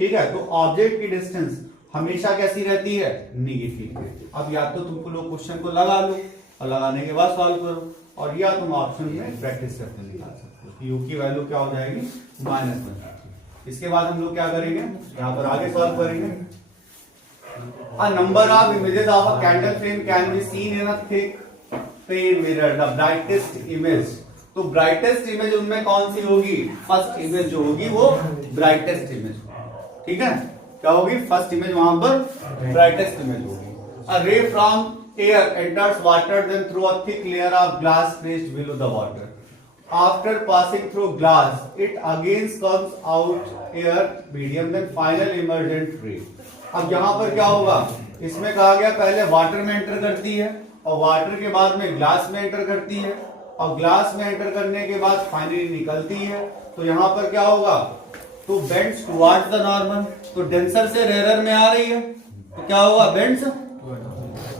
ठीक है। तो ऑब्जेक्ट की डिस्टेंस हमेशा कैसी रहती है, निगेटिव। अब या तो तुमको लोग क्वेश्चन को लगा लो और लगाने के बाद सॉल्व करो, और या तुम ऑप्शन में प्रैक्टिस करके निकाल सकते हो। यू की वैल्यू क्या हो जाएगी, -1। इसके बाद हम लोग क्या करेंगे, यहाँ पर आगे सॉल्व करेंगे। A number of images of a candle flame can be seen in a thick plane mirror. The brightest image, तो ब्राइटेस्ट इमेज उनमें कौन सी होगी, फर्स्ट इमेज जो होगी वो ब्राइटेस्ट इमेज, ठीक है। क्या होगी, फर्स्ट इमेज वहां पर ब्राइटेस्ट इमेज होगी। A ray from air enters water then through a thick layer of glass placed below the water. After passing through glass, it again comes out air medium then final emergent ray. अब यहाँ पर क्या होगा, इसमें कहा गया पहले water में एंटर करती है और वाटर के बाद में ग्लास में एंटर करती है और ग्लास में एंटर करने के बाद फाइनली निकलती है। तो यहाँ पर क्या होगा, तो बेंड्स टुवर्ड्स द नॉर्मल, तो डेंसर से रेयर में आ रही है तो क्या होगा, bends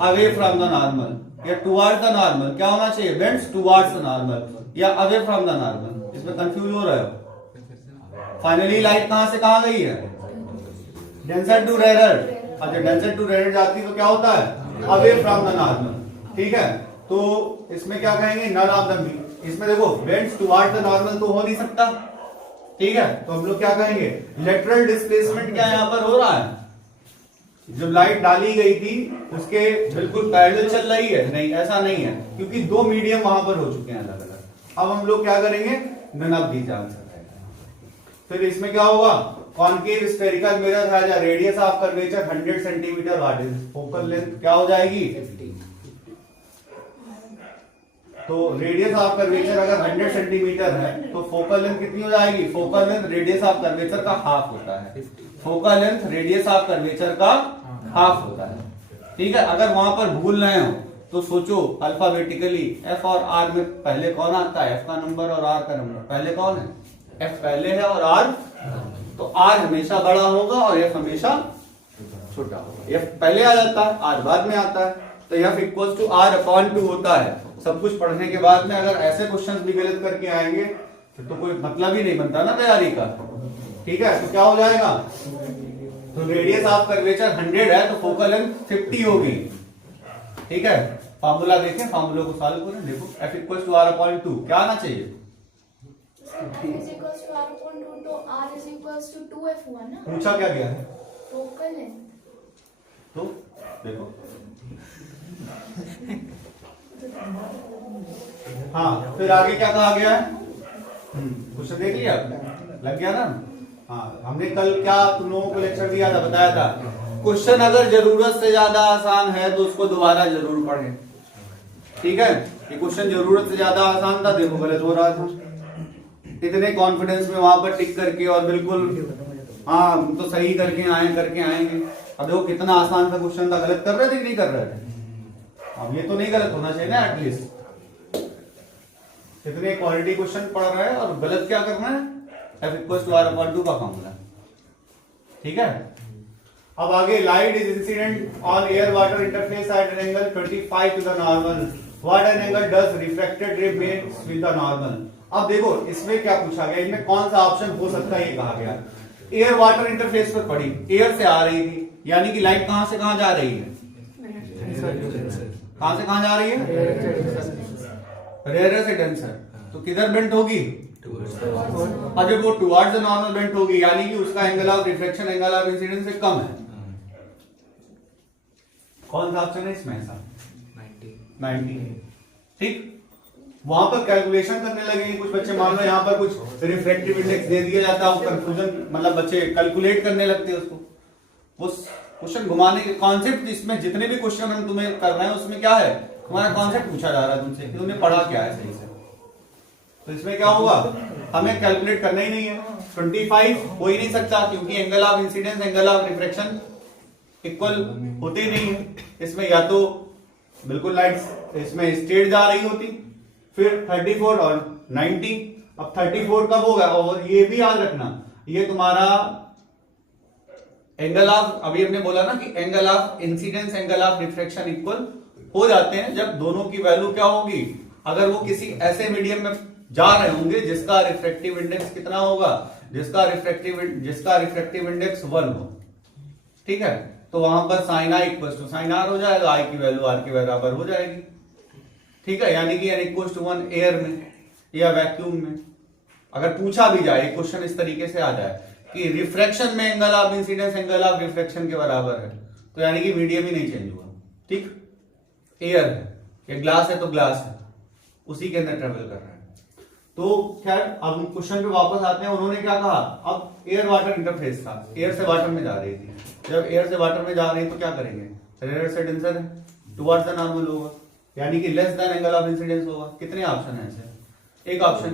away from the normal या टुवर्ड्स द नॉर्मल, क्या होना चाहिए, बेंड्स टुवर्ड्स द नॉर्मल या अवे फ्रॉम द नॉर्मल। इसमें कंफ्यूज हो रहा है। फाइनली लाइट कहां से कहां गई है, डेंसर टू रेयर। और जब डेंसर टू रेयर जाती है तो क्या होता है, अवे फ्रॉम द नॉर्मल, ठीक है। तो इसमें क्या कहेंगे, नन ऑफ द, इसमें देखो बेंड्स टुवर्ड्स द नॉर्मल तो हो नहीं सकता, ठीक है। तो हम लोग क्या कहेंगे, लेटरल डिस्प्लेसमेंट क्या यहाँ पर हो रहा है, जब लाइट डाली गई थी उसके बिल्कुल पैरेलल चल रही है, नहीं ऐसा नहीं है, क्योंकि दो मीडियम वहां पर हो चुके हैं अलग अलग। अब हम लोग क्या करेंगे, नन ऑफ दीज आंसर। फिर इसमें क्या होगा, concave spherical mirror has a radius of curvature 100 centimetre, what is focal length क्या हो जाएगी 50। तो रेडियस ऑफ कर्वेचर अगर 100 सेंटीमीटर है तो फोकल लेंथ कितनी हो जाएगी, focal length radius of curvature का हाफ होता है, focal length radius of curvature का हाफ होता है, ठीक है। अगर वहां पर भूल रहे हो तो सोचो अल्फाबेटिकली एफ और आर में पहले कौन आता है, एफ का नंबर और आर का नंबर, पहले कौन है, एफ पहले है और आर, तो आर हमेशा बड़ा होगा और एफ हमेशा छोटा होगा। एफ पहले आ जाता है, आर बाद में आता है, तो f equal to r upon 2 होता है। सब कुछ पढ़ने के बाद में अगर ऐसे क्वेश्चंस भी गलत करके आएंगे तो कोई मतलब ही नहीं बनता ना तैयारी का, ठीक है। तो क्या हो जाएगा, तो रेडियस ऑफ कर्वेचर 100 है तो फोकल लेंथ 50 होगी, ठीक है। फार्मूला देखें, फार्मूला को सॉल्व करें, देखो f equal to r upon 2 क्या आना चाहिए, पूछा क्या गया है, फोकल लेंथ, तो देखो हाँ, फिर आगे क्या कहा गया है, क्वेश्चन देख लिया, लग गया ना। हाँ, हमने कल क्या तुम लोगों को लेक्चर दिया था, बताया था, क्वेश्चन अगर जरूरत से ज्यादा आसान है तो उसको दोबारा जरूर पढ़ें, ठीक है। ये क्वेश्चन जरूरत से ज्यादा आसान था, देखो गलत हो रहा था, इतने कॉन्फिडेंस में वहां पर टिक करके और बिल्कुल हाँ हम तो सही करके आएंगे। अब देखो कितना आसान सा क्वेश्चन था, गलत कर रहे थे कि नहीं कर रहे थे, अब ये तो नहीं गलत होना चाहिए ना एटलीस्ट। इतने क्वालिटी क्वेश्चन पढ़ रहे हैं और गलत क्या करना है, f equal to r upon 2 का फॉर्मूला, ठीक है। अब आगे, light is incident on air water interface at an angle 25 to the normal, what an angle does refracted ray makes with the normal. अब देखो इसमें क्या पूछा गया, इनमें कौन सा ऑप्शन हो सकता है, ये कहा गया एयर वाटर इंटरफेस पर पड़ी, एयर से आ रही थी, यानी कि लाइट कहां से कहां जा रही है, कहां से कहां जा रही है, रेयर से डेंसर, तो किधर बेंट होगी, और जब वो टुवर्ड्स द नॉर्मल बेंट होगी यानी कि उसका angle of reflection angle of incidence से कम है। कौन सा ऑप्शन है इसमें, ऐसा 90, ठीक। वहां पर कैलकुलेशन करने लगेंगे कुछ बच्चे, मान लो यहाँ पर कुछ रिफ्रैक्टिव इंडेक्स दे दिया जाता है, वो कंफ्यूजन मतलब बच्चे कैलकुलेट करने लगते हैं उसको, वो क्वेश्चन घुमाने के कॉन्सेप्ट, इसमें जितने भी क्वेश्चन हम तुम्हें कर रहे हैं उसमें क्या है, तुम्हारा कॉन्सेप्ट पूछा जा रहा है तुमसे कि तुमने पढ़ा क्या है सही से। तो इसमें क्या होगा, हमें कैलकुलेट करना ही नहीं है, 25 हो ही नहीं सकता क्योंकि angle of incidence angle of refraction equal होते ही नहीं है इसमें, या तो बिल्कुल लाइट इसमें स्ट्रेट जा रही होती, फिर 34 और 90। अब 34 कब होगा, और ये भी याद रखना ये तुम्हारा एंगल ऑफ, अभी हमने बोला ना कि angle of incidence angle of refraction equal हो जाते हैं जब दोनों की वैल्यू क्या होगी, अगर वो किसी ऐसे मीडियम में जा रहे होंगे जिसका रिफ्रैक्टिव इंडेक्स कितना होगा, जिसका रिफ्रैक्टिव इंडेक्स 1 हो, ठीक है, तो वहां पर sine i equal to sine r हो जाएगा, आई की वैल्यू आर के बराबर हो जाएगी, ठीक है, यानी कि n इक्वल टू 1 एयर में या वैक्यूम में। अगर पूछा भी जाए क्वेश्चन इस तरीके से आ जाए कि रिफ्रैक्शन में angle of incidence angle of refraction के बराबर है, तो यानी कि मीडियम ही नहीं चेंज हुआ, ठीक, एयर है, ये ग्लास है तो ग्लास है, उसी के अंदर ट्रेवल कर रहा है। तो खैर अब क्वेश्चन पे वापस आते हैं, उन्होंने क्या कहा, अब एयर वाटर इंटरफेस था, एयर से वाटर में जा रही थी, जब एयर से वाटर में जा रही है तो क्या करेंगे, रेयर से डेंसर है, टुवर्ड्स द नॉर्मल होगा, यानी कि less than angle of incidence होगा। कितने ऑप्शन है ऐसे, एक ऑप्शन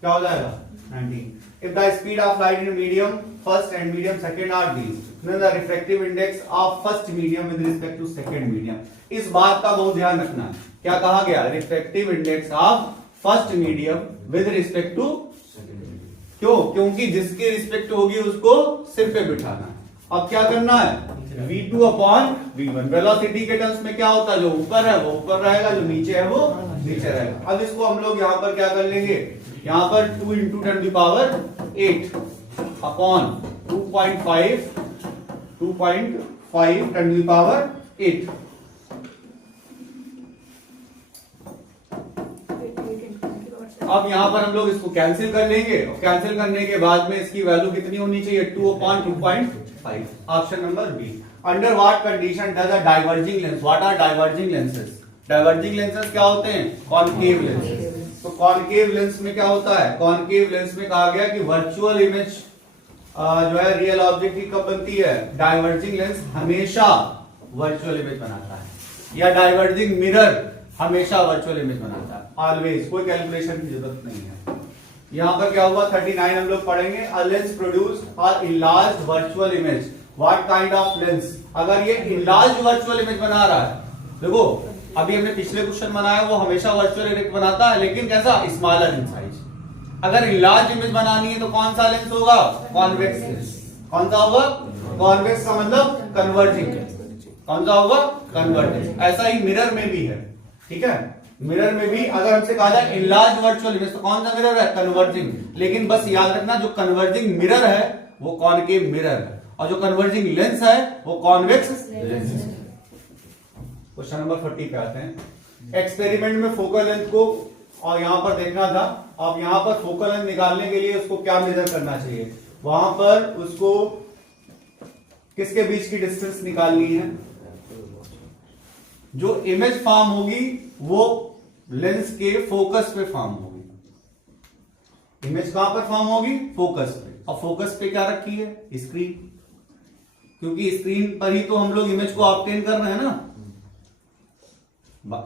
क्या हो जाएगा 19। If the speed of light in medium first and medium second are these, then the refractive index of first medium with respect to second medium. इस बात का बहुत ध्यान रखना, क्या कहा गया, refractive index of first medium with respect to, क्यों, क्योंकि जिसकी रिस्पेक्ट होगी उसको सिर पे बिठाना। अब क्या करना है, v2 अपॉन v1, वेलोसिटी के टर्म्स में क्या होता है, जो ऊपर है वो ऊपर रहेगा, जो नीचे है वो नीचे रहेगा। अब इसको हम लोग यहाँ पर क्या कर लेंगे, यहाँ पर 2 इंटू 10 की पावर 8 अपॉन 2.5 10 की पावर 8, अब यहां पर हम लोग इसको कैंसिल कर लेंगे, और कैंसिल करने के बाद में इसकी वैल्यू कितनी होनी चाहिए, 2 upon 2.5, option number B. Under what condition does a diverging lens, what are diverging lenses, diverging lenses क्या होते हैं, कॉनकेव लेंसेज। तो कॉनकेव लेंस में क्या होता है, कॉनकेव लेंस में कहा गया कि वर्चुअल इमेज जो है रियल ऑब्जेक्ट की कब बनती है, डाइवर्जिंग लेंस हमेशा वर्चुअल इमेज बनाता है, या डाइवर्जिंग मिरर हमेशा वर्चुअल इमेज बनाता है, ऑलवेज, कोई कैलकुलेशन की जरूरत नहीं है। यहां पर क्या हुआ 39 हम लोग पढ़ेंगे, a lens produce a enlarged virtual image, what kind of lens, अगर ये इनलार्ज्ड वर्चुअल इमेज बना रहा है, देखो अभी हमने पिछले क्वेश्चन बनाया वो हमेशा वर्चुअल इमेज बनाता है, लेकिन कैसा, स्मॉलर इन साइज। अगर इनलार्ज इमेज बनानी है तो कौन सा लेंस होगा, कॉन्वेक्स लेंस। कौन सा होगा, कॉन्वेक्स का मतलब कन्वर्जिंग, कौन सा होगा, कन्वर्जिंग। ऐसा ही मिरर में भी है, ठीक है, मिरर में भी अगर हमसे कहा जाए इनलार्ज वर्चुअल इमेज तो कौन सा मिरर है, कन्वर्जिंग। लेकिन बस याद रखना जो कन्वर्जिंग मिरर है वो कॉनकेव मिरर है, और जो कन्वर्जिंग लेंस है वो कॉन्वेक्स लेंस है। क्वेश्चन नंबर 40 पे आते हैं। एक्सपेरिमेंट में फोकल लेंथ को और यहां पर देखना था, अब यहां पर फोकल लेंथ निकालने के लिए उसको क्या मेजर करना चाहिए, वहां पर उसको किसके बीच की डिस्टेंस निकालनी है, जो इमेज फॉर्म होगी वो लेंस के फोकस पे फॉर्म होगी। इमेज कहां पर फॉर्म होगी, फोकस पे, और फोकस पे क्या रखी है, स्क्रीन, क्योंकि स्क्रीन पर ही तो हम लोग इमेज को ऑब्टेन कर रहे हैं ना।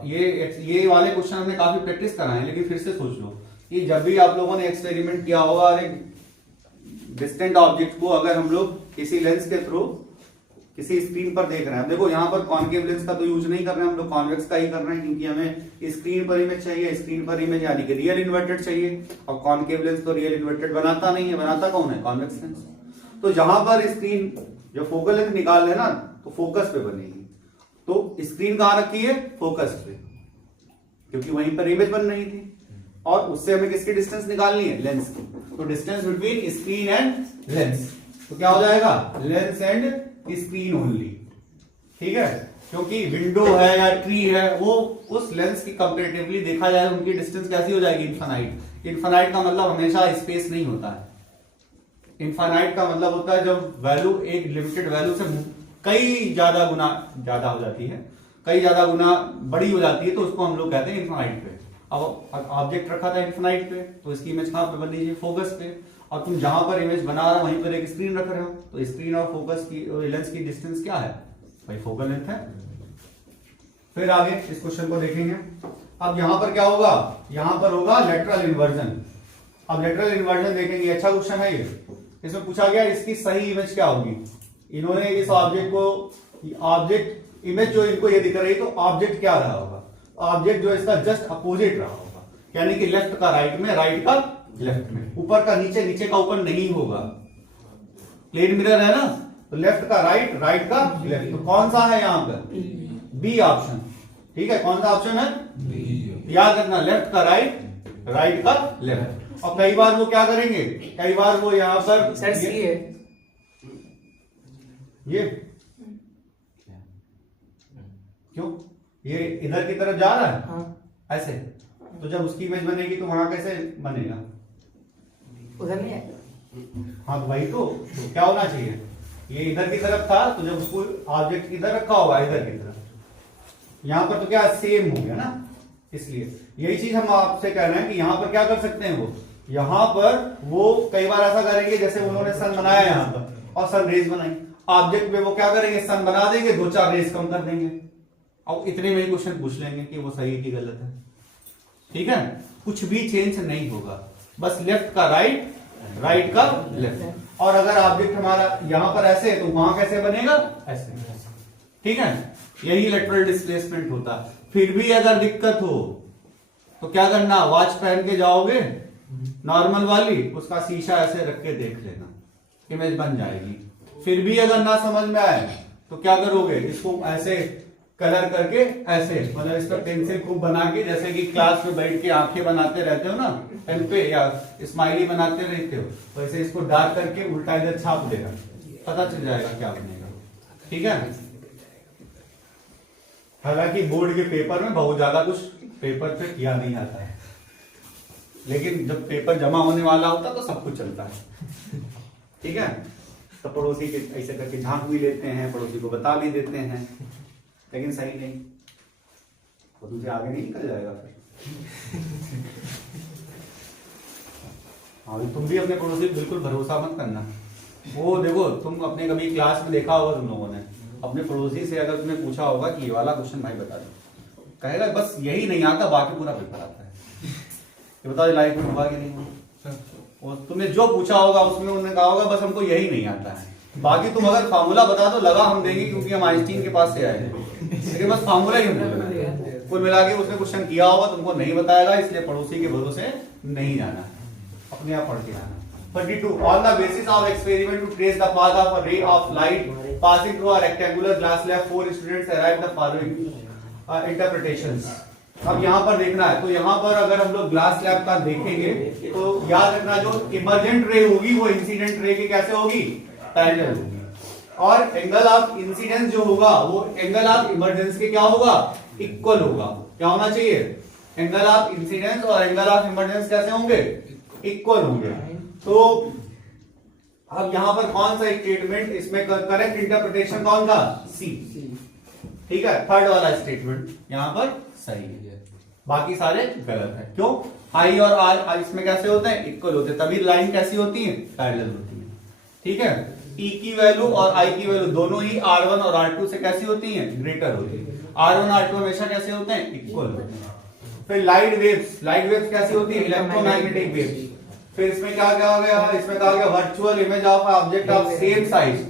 ये वाले क्वेश्चन हमने काफी प्रैक्टिस कराए हैं, लेकिन फिर से सोच लो कि जब भी आप लोगों ने एक्सपेरिमेंट किया होगा और एक डिस्टेंट ऑब्जेक्ट को अगर हम लोग किसी लेंस के थ्रू किसी स्क्रीन पर देख रहे हैं, देखो यहां पर कॉनकेव लेंस का तो यूज नहीं कर रहे हैं हम लोग, कॉन्वेक्स का ही कर रहे हैं, क्योंकि हमें स्क्रीन पर इमेज चाहिए, स्क्रीन पर इमेज यानी कि रियल इन्वर्टेड चाहिए, और कॉनकेव लेंस तो रियल इन्वर्टेड बनाता नहीं है, बनाता कौन है, कॉन्वेक्स लेंस। तो जहां पर स्क्रीन जो फोकल लेंथ निकाल रहे ना तो फोकस पे बनेगी, तो स्क्रीन कहां रखी है, फोकस पे, क्योंकि वहीं पर इमेज बन रही थी, और उससे हमें किसकी डिस्टेंस निकालनी है, लेंस की। तो distance between screen and lens, तो क्या हो जाएगा, लेंस एंड स्क्रीन ओनली, ठीक है, क्योंकि विंडो है या ट्री है वो उस लेंस की कंपैरेटिवली देखा जाए उनकी डिस्टेंस कैसी हो जाएगी, इनफाइनाइट। इनफाइनाइट का मतलब हमेशा स्पेस नहीं होता है, इनफाइनाइट का मतलब होता है जब वैल्यू एक लिमिटेड वैल्यू से कई ज्यादा गुना ज्यादा हो जाती है, कई ज्यादा गुना बड़ी हो जाती है, तो उसको हम लोग कहते हैं इनफाइनाइट पे। अब ऑब्जेक्ट रखा था इनफाइनाइट पे, तो इसकी इमेज कहां पे बन लीजिए, फोकस पे, और तुम जहां पर इमेज बना रहे हो वहीं पर एक स्क्रीन रख रहे हो, तो स्क्रीन और फोकस की लेंस की डिस्टेंस क्या है भाई, फोकल लेंथ है। फिर आगे इस क्वेश्चन को देखेंगे। अब यहां पर क्या होगा, यहां पर होगा लेटरल इन्वर्जन। अब लेटरल इन्वर्जन देखेंगे, अच्छा क्वेश्चन है ये। इसमें पूछा गया इसकी सही इमेज क्या होगी, इन्होंने इस ऑब्जेक्ट को, ऑब्जेक्ट इमेज जो इनको ये दिख रही है, तो ऑब्जेक्ट क्या रहा होगा, ऑब्जेक्ट जो इसका जस्ट अपोजिट रहा होगा, यानी कि लेफ्ट का राइट में, राइट का लेफ्ट में, ऊपर का नीचे, नीचे का ऊपर नहीं होगा। प्लेन मिरर है ना, तो लेफ्ट का राइट, राइट का लेफ्ट, तो कौन सा है यहाँ पर? B option. ठीक है, कौन सा ऑप्शन है? याद रखना, लेफ्ट का राइट, राइट का लेफ्ट। और कई बार वो क्या करेंगे, कई बार वो यहाँ पर सर सी है ये क्यों, ये इधर की तरफ जा रहा है। हाँ, ऐसे, तो जब उसकी इमेज बनेगी तो वहां कैसे बनेगा? उधर नहीं है। हाँ तो भाई, तो क्या होना चाहिए, ये इधर की तरफ था, तो जब उसको ऑब्जेक्ट इधर रखा होगा इधर की तरफ, यहाँ पर तो क्या सेम हो गया ना। इसलिए यही चीज हम आपसे कह रहे हैं कि यहाँ पर क्या कर सकते हैं, वो यहाँ पर वो कई बार ऐसा करेंगे, जैसे उन्होंने सन बनाया यहाँ पर और सन रेज बनाई, ऑब्जेक्ट में वो क्या करेंगे, सन बना देंगे, 2-4 रेज कम कर देंगे, और इतने में ही क्वेश्चन पूछ लेंगे कि वो सही है कि गलत है। ठीक है, कुछ भी चेंज नहीं होगा, बस लेफ्ट का राइट, राइट का लेफ्ट। और अगर ऑब्जेक्ट हमारा यहां पर ऐसे है तो वहां कैसे बनेगा, ऐसे। ठीक है, यही लेटरल डिस्प्लेसमेंट होता है। फिर भी अगर दिक्कत हो तो क्या करना, वॉच पहन के जाओगे नॉर्मल वाली, उसका शीशा ऐसे रख के देख लेना, इमेज बन जाएगी। फिर भी अगर ना समझ में आए तो क्या करोगे, इसको ऐसे कलर करके, ऐसे मतलब इसका पेंसिल खूब बना के, जैसे कि क्लास में बैठ के आंखें बनाते रहते हो ना पेन पे, या स्माइली बनाते रहते हो, वैसे इसको डार्क करके उल्टा इधर छाप देगा, पता चल जाएगा क्या बनेगा। ठीक है, हालांकि बोर्ड के पेपर में बहुत ज्यादा कुछ पेपर पे किया नहीं आता है, लेकिन जब पेपर जमा होने वाला होता तो सब कुछ चलता है। ठीक है, तो पड़ोसी के ऐसे करके झांक भी लेते हैं, पड़ोसी को बता भी देते हैं, लेकिन सही नहीं, वो तुझे आगे नहीं निकल जाएगा फिर। हाँ, तुम भी अपने पड़ोसी पे बिल्कुल भरोसा मत करना। वो देखो, तुम अपने कभी क्लास में देखा होगा तुम लोगों ने, अपने पड़ोसी से अगर तुमने पूछा होगा कि ये वाला क्वेश्चन भाई बता दो, कहेगा बस यही नहीं आता, बाकी पूरा पेपर आता है। ये बताओ लाइफ में होगा कि नहीं होगा? और तुमने जो पूछा होगा उसमें उन्होंने कहा होगा बस हमको यही नहीं आता है, बाकी तुम अगर फार्मूला बता दो लगा हम देंगे, क्योंकि हम आइंस्टीन के पास से आए हैं, लेकिन बस फार्मूला ही हम बोलना है। कुल मिला के उसने क्वेश्चन किया होगा, तुमको नहीं बताएगा, इसलिए पड़ोसी के भरोसे नहीं जाना, अपने आप पढ़ के आना। 32. On the basis of experiment to trace the path of a ray of light passing through a rectangular glass slab, 4 students arrived the following interpretations. अब यहाँ पर देखना है, तो यहाँ पर अगर हम लोग ग्लास स्लैब का देखेंगे तो याद रखना, जो इमर्जेंट रे होगी वो इंसिडेंट रे के कैसे होगी, पैरेलल होगी, और एंगल ऑफ इंसिडेंस जो होगा वो एंगल ऑफ इमर्जेंस के क्या होगा, इक्वल होगा। क्या होना चाहिए, एंगल ऑफ इंसिडेंस और एंगल ऑफ इमर्जेंस कैसे होंगे, इक्वल होंगे। तो अब यहां पर कौन सा स्टेटमेंट, इसमें करेक्ट इंटरप्रिटेशन कौन था, सी। ठीक है, थर्ड वाला स्टेटमेंट यहां पर सही है, बाकी सारे गलत है। क्यों, आई और आर इसमें कैसे होते हैं, इक्वल होते हैं, तभी लाइन कैसी होती है, पैरेलल होती है। ठीक है, ई की वैल्यू और आई की वैल्यू दोनों ही R1 और R2 से कैसी होती हैं, ग्रेटर होती है। R1 R2 हमेशा कैसे होते हैं, इक्वल होते हैं। फिर लाइट वेव्स कैसी होती है, इलेक्ट्रोमैग्नेटिक वेव्स। फिर इसमें क्या क्या हो गया, इसमें कहा गया virtual image of object of same size.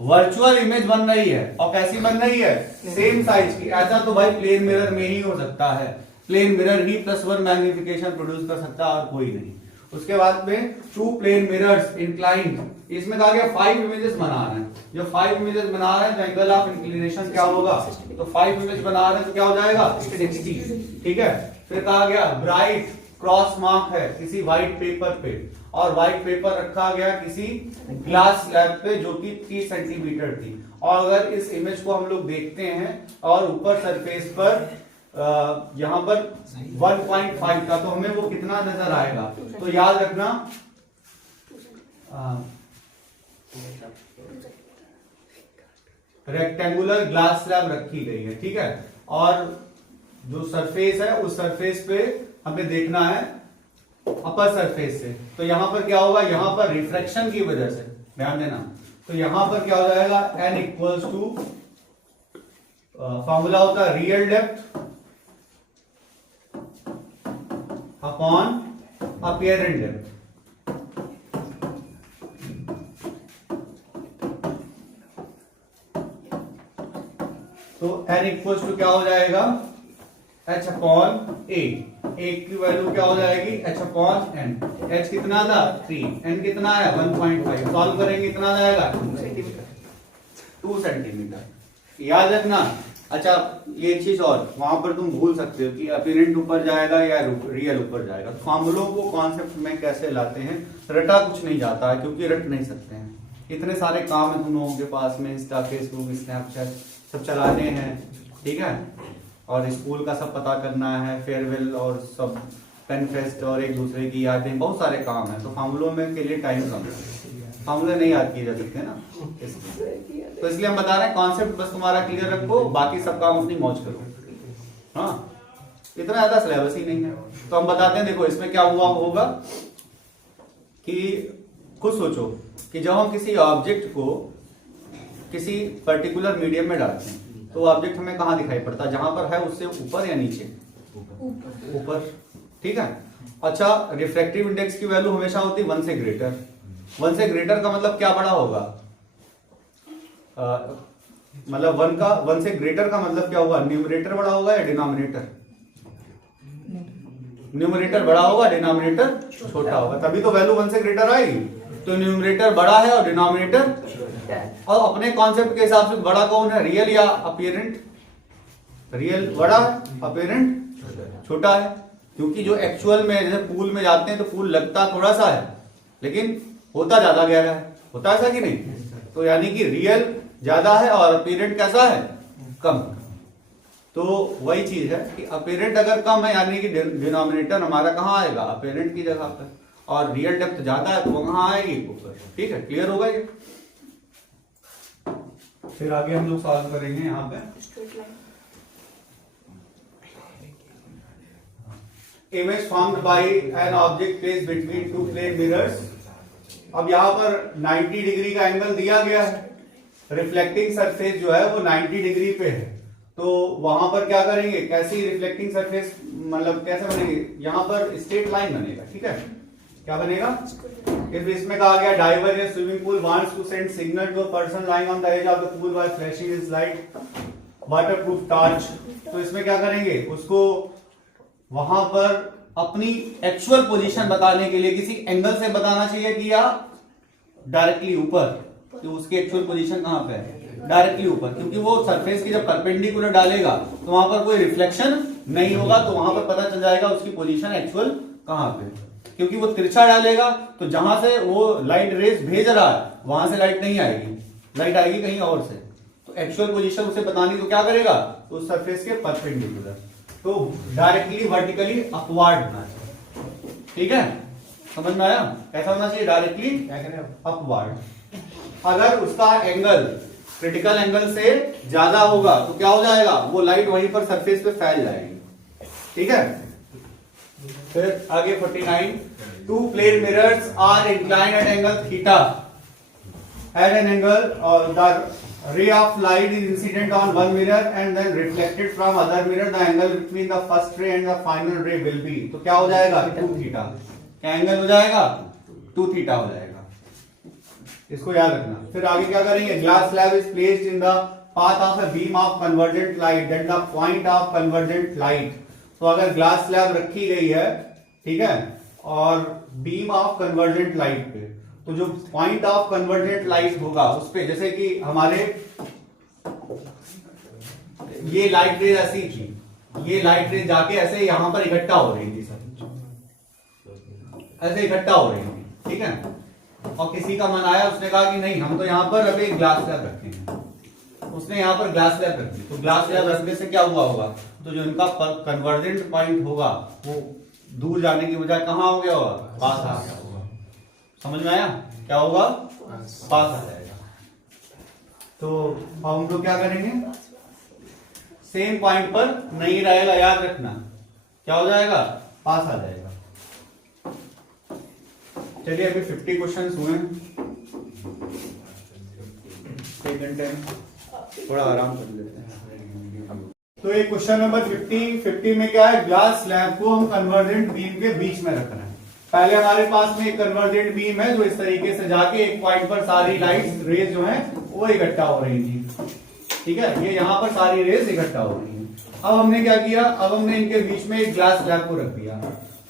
Virtual image बन रही है, और कैसी बन रही है, सेम साइज की। ऐसा तो भाई प्लेन मिरर में ही हो सकता है, प्लेन मिरर ही +1 मैग्निफिकेशन प्रोड्यूस कर सकता है और कोई नहीं। उसके बाद में 2 प्लेन मिरर्स इंक्लाइंड, इसमें कहा गया 5 इमेजेस बना रहे हैं। जो 5 इमेजेस बना रहे हैं तो एंगल ऑफ इंक्लिनेशन क्या होगा, तो 5 इमेज बना रहे हैं तो क्या हो जाएगा, 60। ठीक है, फिर कहा गया ब्राइट क्रॉस मार्क है किसी व्हाइट पेपर पे, और व्हाइट पेपर रखा गया किसी ग्लास स्लैब पे जो कि 30 सेंटीमीटर थी। और अगर इस इमेज को हम लोग देखते हैं और ऊपर सरफेस पर यहां पर 1.5 था, तो हमें वो कितना नजर आएगा, तो याद रखना रेक्टेंगुलर ग्लास स्लैब रखी गई है। ठीक है, और जो सरफेस है उस सरफेस पे हमें देखना है अपर सरफेस से, तो यहां पर क्या होगा, यहां पर रिफ्रैक्शन की वजह से, ध्यान देना, तो यहां पर क्या हो जाएगा, n इक्वल्स टू फॉर्मूला होता है रियल डेप्थ अपॉन अपीयरेंट डेप्थ। तो n इक्वल्स टू क्या हो जाएगा, h अपॉन a। एक की वैल्यू क्या हो जाएगी h अपॉन एन। h कितना था 3, n कितना है 1.5। सॉल्व करेंगे कितना जाएगा 2 सेंटीमीटर। याद रखना। अच्छा ये चीज और वहां पर तुम भूल सकते हो कि अपीरेंट ऊपर जाएगा या रियल ऊपर जाएगा। फॉर्मूलों को कॉन्सेप्ट में कैसे लाते हैं, रटा कुछ नहीं जाता है क्योंकि रट नहीं सकते हैं। इतने सारे काम है तुम लोगों के पास में, इंस्टा फेसबुक स्नैपचैट सब चलाने हैं, ठीक है, और स्कूल का सब पता करना है, फेयरवेल और सब पेन फेस्ट और एक दूसरे की यादें, बहुत सारे काम है। तो फॉर्मूलों में के लिए टाइम कम है, फॉर्मूले नहीं याद किए जा सकते ना इसलिए। तो इसलिए हम बता रहे हैं कॉन्सेप्ट बस तुम्हारा क्लियर रखो, बाकी सब काम अपनी मौज करो। हाँ इतना ज्यादा सिलेबस ही नहीं है। तो हम बताते हैं, देखो इसमें क्या हुआ होगा कि खुद सोचो कि जब हम किसी ऑब्जेक्ट को किसी पर्टिकुलर मीडियम में डालते हैं तो ऑब्जेक्ट हमें कहाँ दिखाई पड़ता है, जहां पर है उससे ऊपर या नीचे, ऊपर, ठीक है। अच्छा रिफ्रैक्टिव इंडेक्स की वैल्यू हमेशा होती है 1 से ग्रेटर। 1 से ग्रेटर का मतलब क्या बड़ा होगा, मतलब 1 से ग्रेटर का मतलब क्या होगा, न्यूमरेटर बड़ा होगा या डिनोमिनेटर, न्यूमरेटर बड़ा होगा डिनोमिनेटर छोटा होगा, तभी तो वैल्यू 1 से ग्रेटर आएगी। तो न्यूमरेटर बड़ा है और डिनोमिनेटर, और अपने कॉन्सेप्ट के हिसाब से बड़ा कौन है, रियल या अपीरेंट, रियल बड़ा है, अपीरेंट छोटा है। क्योंकि जो एक्चुअल में जैसे पूल में जाते हैं तो पूल लगता थोड़ा सा है लेकिन होता ज्यादा गहरा है, होता है ऐसा कि नहीं। तो यानी कि रियल ज्यादा है और अपीरेंट कैसा है, कम। तो वही चीज है कि अपीरेंट अगर कम है यानी कि डिनोमिनेटर हमारा कहाँ आएगा, अपीरेंट की जगह पर, और रियल डेप्थ ज्यादा है तो वो कहाँ आएगी, ऊपर। ठीक है, क्लियर होगा ये। फिर आगे हम लोग सॉल्व करेंगे यहाँ पे। Image formed by an object placed between two plane mirrors. अब यहाँ पर 90 डिग्री का एंगल दिया गया है, रिफ्लेक्टिंग सरफेस जो है वो 90 डिग्री पे है। तो वहां पर क्या करेंगे, कैसी रिफ्लेक्टिंग सरफेस, मतलब कैसे बनेगी, यहाँ पर स्ट्रेट लाइन बनेगा, ठीक है। क्या बनेगा, इसमें कहा गया diver in swimming pool wants to send signal to a person lying on the edge of the pool by flashing his light waterproof torch. तो इसमें क्या करेंगे, उसको वहां पर अपनी एक्चुअल पोजीशन बताने के लिए किसी एंगल से बताना चाहिए कि या डायरेक्टली ऊपर, तो उसकी एक्चुअल पोजीशन कहां पे है, डायरेक्टली ऊपर, क्योंकि वो सरफेस की जब परपेंडिकुलर डालेगा तो वहां पर कोई रिफ्लेक्शन नहीं होगा, तो वहां पर पता चल जाएगा उसकी पोजीशन एक्चुअल कहां पे। क्योंकि वो तिरछा डालेगा तो जहां से वो लाइट रेज भेज रहा है वहां से लाइट नहीं आएगी, लाइट आएगी कहीं और से। तो एक्चुअल पोजीशन उसे बतानी तो क्या करेगा, तो उस सरफेस के परपेंडिकुलर, तो डायरेक्टली वर्टिकली अपवार्ड होना चाहिए, ठीक है, समझ में आया। कैसा होना चाहिए, डायरेक्टली अपवार्ड। अगर उसका एंगल क्रिटिकल एंगल से ज्यादा होगा तो क्या हो जाएगा, वो लाइट वहीं पर सरफेस पे फैल जाएगी, ठीक है। फिर आगे 49, two plane mirrors are inclined at angle theta at an angle, the ray of light is incident on one mirror and then reflected from other mirror. The angle between the first ray and the final ray will be, तो क्या हो जाएगा 2 theta. क्या angle हो जाएगा, 2 theta हो जाएगा, इसको याद रखना। फिर आगे क्या करेंगे, glass slab is placed in the path of a beam of convergent light that the point of convergent light. तो अगर ग्लास स्लैब रखी गई है, ठीक है, और बीम ऑफ कन्वर्जेंट लाइट पे, तो जो पॉइंट ऑफ कन्वर्जेंट लाइट होगा उस पे, जैसे कि हमारे ये लाइट रेज ऐसी थी, ये लाइट रेज जाके ऐसे यहां पर इकट्ठा हो रही थी, सब ऐसे इकट्ठा हो रही थी, ठीक है। और किसी का मन आया, उसने कहा कि नहीं हम तो यहां पर अभी ग्लास स्लैब रखेंगे, उसने यहां पर ग्लास स्लैब रखी। तो ग्लास स्लैब रखने से क्या हुआ होगा, तो जो इनका कन्वर्जेंट पॉइंट होगा वो दूर जाने की बजाय कहां हो गया होगा, पास आ गया होगा। समझ में आया, क्या होगा, पास आ जाएगा। तो हम लोग क्या करेंगे, सेम पॉइंट पर नहीं रहेगा, याद रखना, क्या हो जाएगा, पास आ जाएगा। चलिए अभी 50 क्वेश्चंस हुए हैं, एक घंटे में थोड़ा आराम कर लेते हैं। तो ये क्वेश्चन नंबर 50 में क्या है, ग्लास स्लैब को हम कन्वर्जेंट बीम के बीच में रख रहे हैं। पहले हमारे पास में एक कन्वर्जेंट बीम है जो इस तरीके से जाके एक पॉइंट पर सारी लाइट रेज जो है वो इकट्ठा हो रही थी, ठीक है, ये यहां पर सारी रेज इकट्ठा हो रही है। अब हमने क्या किया, अब हमने इनके बीच में एक ग्लास स्लैब को रख दिया।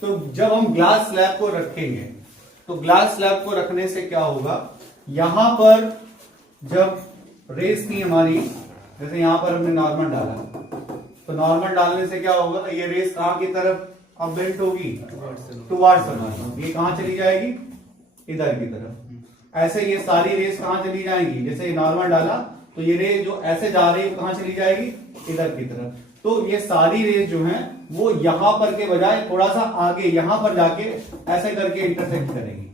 तो जब हम ग्लास स्लैब को रखेंगे तो ग्लास स्लैब को रखने से क्या होगा, यहां पर जब रेस थी हमारी, जैसे यहां पर हमने नॉर्मल डाला, तो नॉर्मल डालने से क्या होगा, ये रेस कहां की तरफ अब बेंट होगी, टुवर्ड्स द नॉर्मल। ये कहां चली जाएगी, इधर की तरफ। ऐसे ये सारी रेस कहां चली जाएंगी, जैसे नॉर्मल डाला तो ये रेस जो ऐसे जा रही है कहां चली जाएगी, इधर की तरफ। तो ये सारी रेस जो है वो यहां पर के बजाय थोड़ा सा आगे यहां पर जाके ऐसे करके इंटरसेक्ट करेंगी।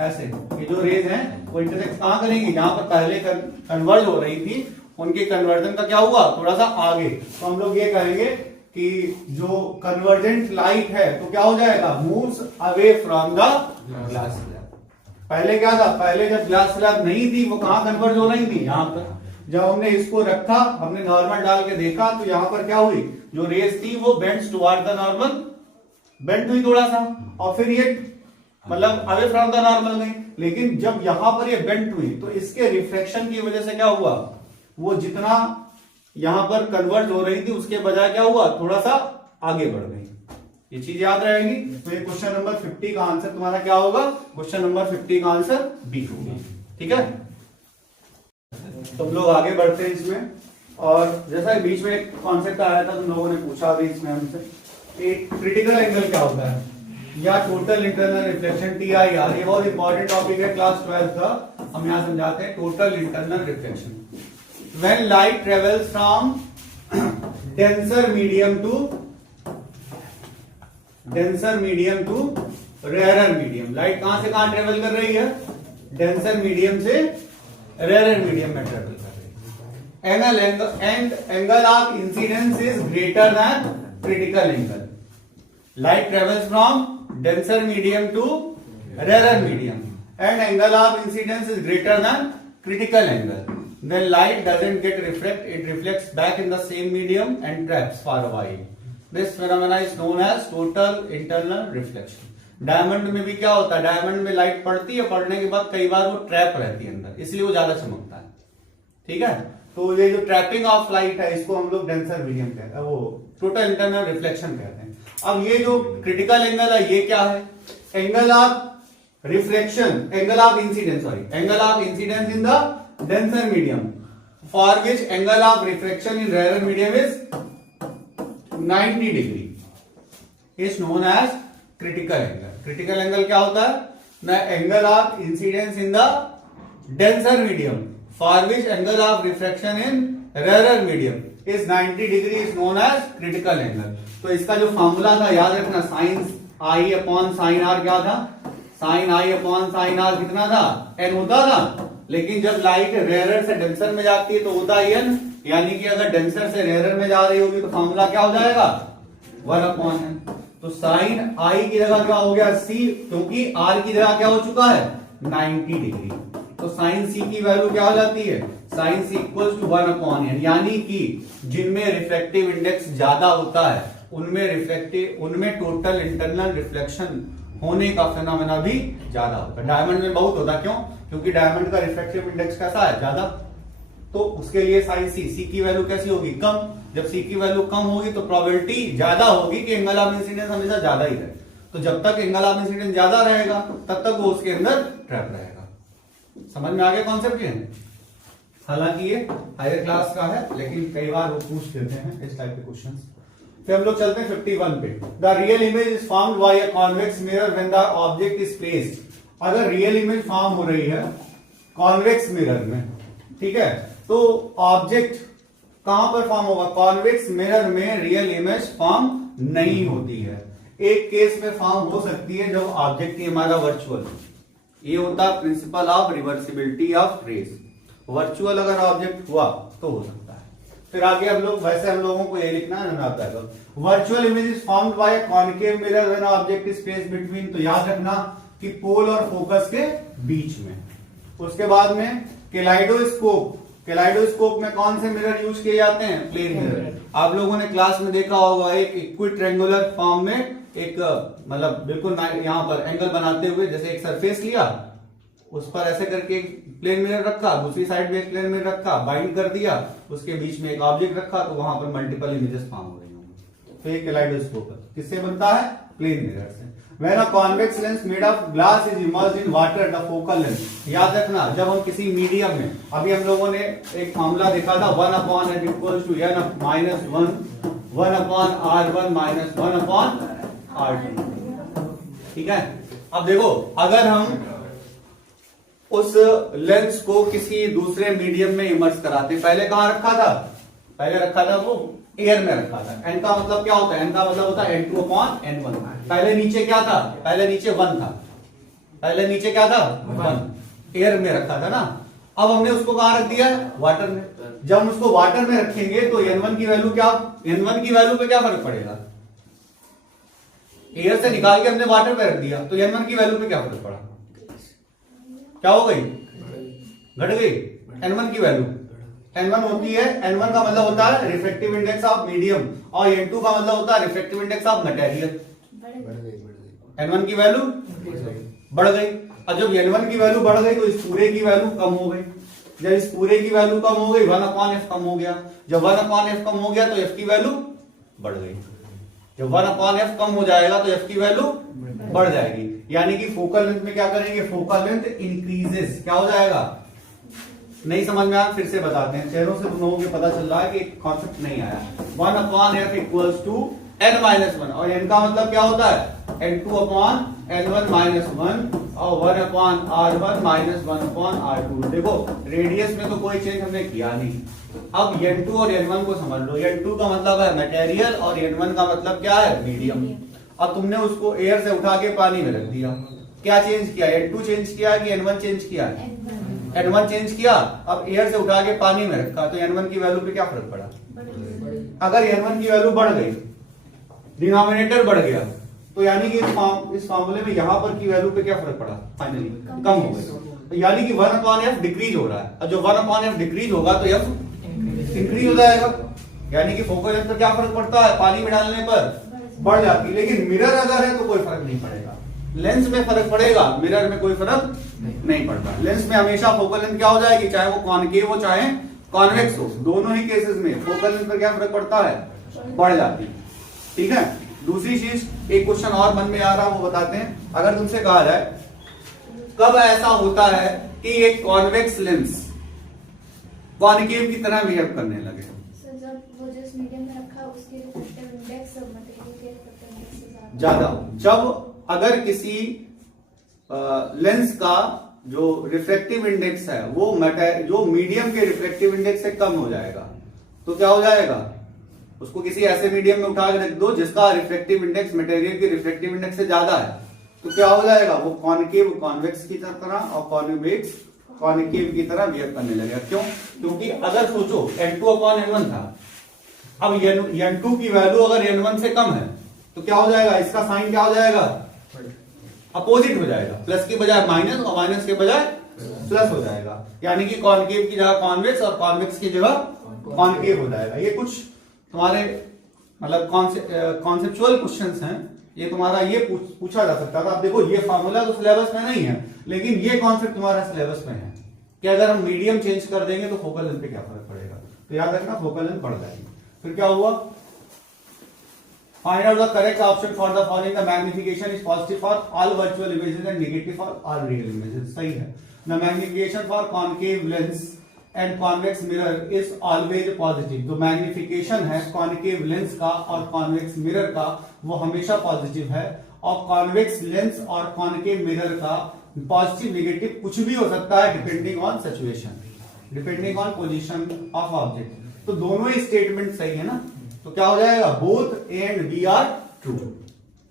ऐसे ये जो रेस हैं वो इंटरसेक्ट कहां करेंगी, जहां पर पहले कन्वर्ज हो रही थी उनके कन्वर्जन का क्या हुआ, थोड़ा सा आगे। तो हम लोग ये कहेंगे कि जो कन्वर्जेंट लाइट है तो क्या हो जाएगा, moves away from the glass slab. पहले क्या था, पहले जब ग्लास स्लैब नहीं थी वो कहां कन्वर्ज हो रही थी, यहां पर। जब हमने इसको रखा, हमने नॉर्मल डाल के देखा तो यहां पर क्या हुई, जो रेस थी वो bends toward the normal, bend हुई थोड़ा सा, और फिर ये मतलब अवे फ्रॉम द नॉर्मल गई। लेकिन जब यहां पर ये बेंड हुई तो इसके रिफ्लेक्शन की वजह से क्या हुआ, वो जितना यहां पर कन्वर्ट हो रही थी उसके बजाय क्या हुआ, थोड़ा सा आगे बढ़ गई। ये चीज याद रहेगी। तो ये क्वेश्चन नंबर 50 का आंसर तुम्हारा क्या होगा, क्वेश्चन नंबर 50 का आंसर बी होगा। ठीक है, तो हम लोग आगे बढ़ते हैं इसमें। और जैसा बीच में एक कॉन्सेप्ट आया था, तुम लोगों ने पूछा अभी इसमें हमसे, एक क्रिटिकल एंगल क्या होता है या टोटल इंटरनल रिफ्लेक्शन, TIR। ये बहुत इंपॉर्टेंट टॉपिक है क्लास 12 का। हम यहां समझाते हैं total internal reflection. When light travels from denser medium to rarer medium. Light कहां से कहां ट्रेवल कर रही है, डेंसर मीडियम से रेयरर मीडियम में ट्रेवल कर रही है। Angle of incidence is greater than critical angle. Light travels from denser medium to rarer medium, and angle of incidence is greater than critical angle. When light doesn't get reflect, it reflects back in the same medium and traps for a while. This phenomena is known as total internal reflection. Diamond में भी क्या होता है, diamond में light पड़ती है, पड़ने के बाद कई बार वो ट्रैप रहती है अंदर, इसलिए वो ज्यादा चमकता है। ठीक है, तो ये जो ट्रैपिंग ऑफ लाइट है इसको हम लोग डेंसर मीडियम कहते हैं, वो टोटल इंटरनल रिफ्लेक्शन कहते हैं। अब ये जो क्रिटिकल एंगल है ये क्या है, angle of reflection, angle of incidence, angle of incidence in the denser medium, for which angle of reflection in rare medium is 90 degree, is known as critical angle. Critical angle क्या होता है, the angle of incidence in the denser medium for which angle of reflection in rare medium is 90 degree, is known as critical angle. तो इसका जो formula था याद रखना, sign I upon sine R क्या था, sine I upon sine R कितना था, एन होता था। लेकिन जब लाइट रेयरर से डेंसर में जाती है तो होता है एन, यानी कि अगर डेंसर से रेयरर में जा रही होगी तो फॉर्मूला क्या हो जाएगा, 1 अपॉन एन। तो साइन आई की जगह क्या हो गया सी, क्योंकि आर की जगह क्या हो चुका है 90 डिग्री। तो साइन सी की वैल्यू क्या हो जाती है, sine C equals to 1 upon N. यानी कि जिनमें रिफ्लेक्टिव इंडेक्स ज्यादा होता है उनमें टोटल इंटरनल रिफ्लेक्शन होने का फेनोमेना भी ज्यादा होता है। डायमंड में बहुत होता, क्यों, क्योंकि डायमंड का रिफ्लेक्टिव इंडेक्स कैसा है, ज्यादा। तो उसके लिए साइन सी की वैल्यू कैसी होगी, कम। जब सी की वैल्यू कम होगी तो प्रोबेबिलिटी ज्यादा होगी कि एंगल ऑफ इंसिडेंस हमेशा ज्यादा ही रहे। तो जब तक एंगल ऑफ इंसिडेंस ज्यादा रहेगा तब तक वो उसके अंदर ट्रैप रहेगा। समझ में आ गया कॉन्सेप्ट ये? हालांकि ये हायर क्लास का है लेकिन कई बार वो पूछ देते हैं इस टाइप के क्वेश्चंस। फिर हम लोग चलते हैं 51 पे। The real image is formed by a convex mirror when the object is placed. अगर रियल इमेज फॉर्म हो रही है कॉन्वेक्स मिरर में, ठीक है, तो ऑब्जेक्ट कहां पर फॉर्म होगा, कॉन्वेक्स मिरर में रियल इमेज फॉर्म नहीं होती है। एक केस में फॉर्म हो सकती है जब ऑब्जेक्ट ही हमारा वर्चुअल, ये होता है principle of reversibility of rays. Virtual अगर ऑब्जेक्ट हुआ तो हो सकता है। फिर आगे हम लोग, वैसे हम लोगों को ये लिखना है ना, virtual image is formed by a concave mirror when object is placed between. तो याद रखना कि पोल और फोकस के बीच में। उसके बाद में केलाइडोस्कोप, केलाइडोस्कोप में कौन से मिरर यूज किए जाते हैं, प्लेन मिरर। आप लोगों ने क्लास में देखा होगा एक इक्विट्रेंगुलर फॉर्म में एक मतलब बिल्कुल यहां पर एंगल बनाते हुए, जैसे एक सरफेस लिया उस पर ऐसे करके प्लेन मिरर रखा, दूसरी साइड में एक प्लेन मिरर रखा, बाइंड कर दिया, उसके बीच में एक ऑब्जेक्ट रखा, तो वहां पर मल्टीपल इमेजेस फॉर्म हो रही होंगी। तो ये कैलाइडोस्कोप है, किससे बनता है? प्लेन मिरर से। When a convex lens made of glass is immersed in water, the focal length, याद रखना जब हम किसी मीडियम में, अभी हम लोगों ने एक फॉर्मूला देखा था 1/n equals to n minus 1 1/r1 minus 1/r2, ठीक है। अब देखो अगर हम उस लेंस को किसी दूसरे मीडियम में इमर्स कराते, पहले कहां रखा था? पहले रखा था वो एयर में रखा था। n का मतलब क्या होता है? n का मतलब होता है n2/n1। पहले नीचे क्या था? पहले नीचे 1 था। पहले नीचे क्या था? 1 एयर में रखा था ना। अब हमने उसको कहां रख दिया? वाटर में। जब हम उसको वाटर में रखेंगे तो n1 की वैल्यू क्या, n1 की वैल्यू पे क्या फर्क पड़ेगा? एयर से निकाल के हमने वाटर पे रख दिया तो n1 की वैल्यू पे क्या फर्क पड़ा? क्या हो गई? घट गई n1 की वैल्यू। n1 होती है, n1 का मतलब होता है रिफ्रैक्टिव इंडेक्स ऑफ मीडियम और n2 का मतलब होता है refractive index of material. n1 की वैल्यू बढ़ गई। और जब n1 की वैल्यू बढ़ गई तो इस पूरे की वैल्यू कम हो गई। जब इस पूरे की वैल्यू कम हो गई 1/f कम हो गया। जब 1/f कम हो गया तो f की वैल्यू बढ़ गई। जब 1/f कम हो जाएगा तो f की वैल्यू बढ़ जाएगी। यानी कि फोकल लेंथ में क्या करेंगे? Focal length increases. क्या हो जाएगा? नहीं समझ में आया? फिर से बताते हैं, चेहरों से तुम लोगों को पता चल रहा है कि कॉन्सेप्ट नहीं आया। 1/f इक्वल्स टू n-1 और n का मतलब क्या होता है? n2/n1 minus 1 और 1/r1 minus 1/r2। देखो रेडियस में तो कोई चेंज हमने किया नहीं। अब n2 और n1 को समझ लो। n2 का मतलब है मटेरियल और n1 का मतलब क्या है? मीडियम। अब तुमने उसको एयर से उठा के पानी में रख दिया, क्या चेंज किया? n2 चेंज किया कि n1 चेंज किया? n1 चेंज किया। अब एयर से उठा के पानी में रखा तो n1 की वैल्यू पे क्या फर्क पड़ा? अगर n1 की वैल्यू बढ़ गई, डिनोमिनेटर बढ़ गया, तो यानी कि इस फॉर्मूले में यहां पर की वैल्यू पे क्या फर्क पड़ा? फाइनली कम हो गई। तो यानी कि 1/f डिक्रीज हो रहा है और जो 1/f डिक्रीज होगा तो f इंक्रीज हो जाएगा। यानी कि फोकल लेंथ पर क्या फर्क पड़ता है? पानी में डालने पर बढ़ जाती है। लेकिन मिरर अगर है तो कोई फर्क नहीं पड़ेगा। लेंस में फर्क पड़ेगा, मिरर में कोई फर्क नहीं पड़ता। लेंस में हमेशा फोकल लेंथ क्या हो जाएगी? चाहे वो कॉनकेव हो चाहे कॉन्वेक्स हो, दोनों ही केसेस में फोकल लेंथ पर क्या फर्क पड़ता है? बढ़ जाती है। ठीक है। दूसरी चीज, एक क्वेश्चन और मन में आ रहा वो बताते हैं। अगर तुमसे कहा जाए कब ऐसा होता है कि एक कॉन्वेक्स लेंस कॉनकेव की तरह बिहेव करने लगे? सर जब वो जिस मीडियम में रखा उसकी रिफ्रैक्टिव इंडेक्स मटेरियल के रिफ्रैक्टिव इंडेक्स से ज्यादा। जब अगर किसी लेंस का जो रिफ्रैक्टिव इंडेक्स है वो जो मीडियम के रिफ्रैक्टिव इंडेक्स से कम हो जाएगा तो क्या हो जाएगा? उसको किसी ऐसे मीडियम में उठा के रख दो जिसका रिफ्रैक्टिव इंडेक्स मटेरियल के रिफ्रैक्टिव इंडेक्स से ज्यादा है, तो क्या हो जाएगा? वो कॉनकेव कॉन्वेक्स की तरह और कॉन्वेक्स कॉनकेव की तरह बिहेव करने लगेगा। क्यों? क्योंकि अगर सोचो n2/n1 था, अब n2 की वैल्यू अगर n1 से कम है तो क्या हो जाएगा? इसका साइन क्या हो जाएगा? अपोजिट हो जाएगा। प्लस की बजाय माइनस और माइनस के बजाय प्लस हो जाएगा। यानी कि कॉनकेव की जगह कॉन्वेक्स और कॉन्वेक्स की जगह कॉनकेव हो जाएगा। ये कुछ तुम्हारे मतलब कॉन्सेप्चुअल क्वेश्चंस हैं। ये तुम्हारा ये पूछा जा सकता था। अब देखो ये फार्मूला तो सिलेबस में नहीं है, लेकिन ये कॉन्सेप्ट तुम्हारा सिलेबस में है कि अगर हम मीडियम चेंज कर देंगे तो फोकल लेंथ पे क्या फर्क पड़ेगा। तो याद रखना फोकल लेंथ बढ़ जाएगी। फिर क्या हुआ? Find out the correct option for the following. The magnification is positive for all virtual images and negative for all real images. सही है। The magnification for concave lens and convex mirror is always positive. जो magnification है concave lens का और convex mirror का वो हमेशा positive है, और convex lens और concave mirror का positive negative कुछ भी हो सकता है depending on situation, depending on position of object. तो दोनों ही statement सही है ना। तो क्या हो जाएगा? Both A and B are true.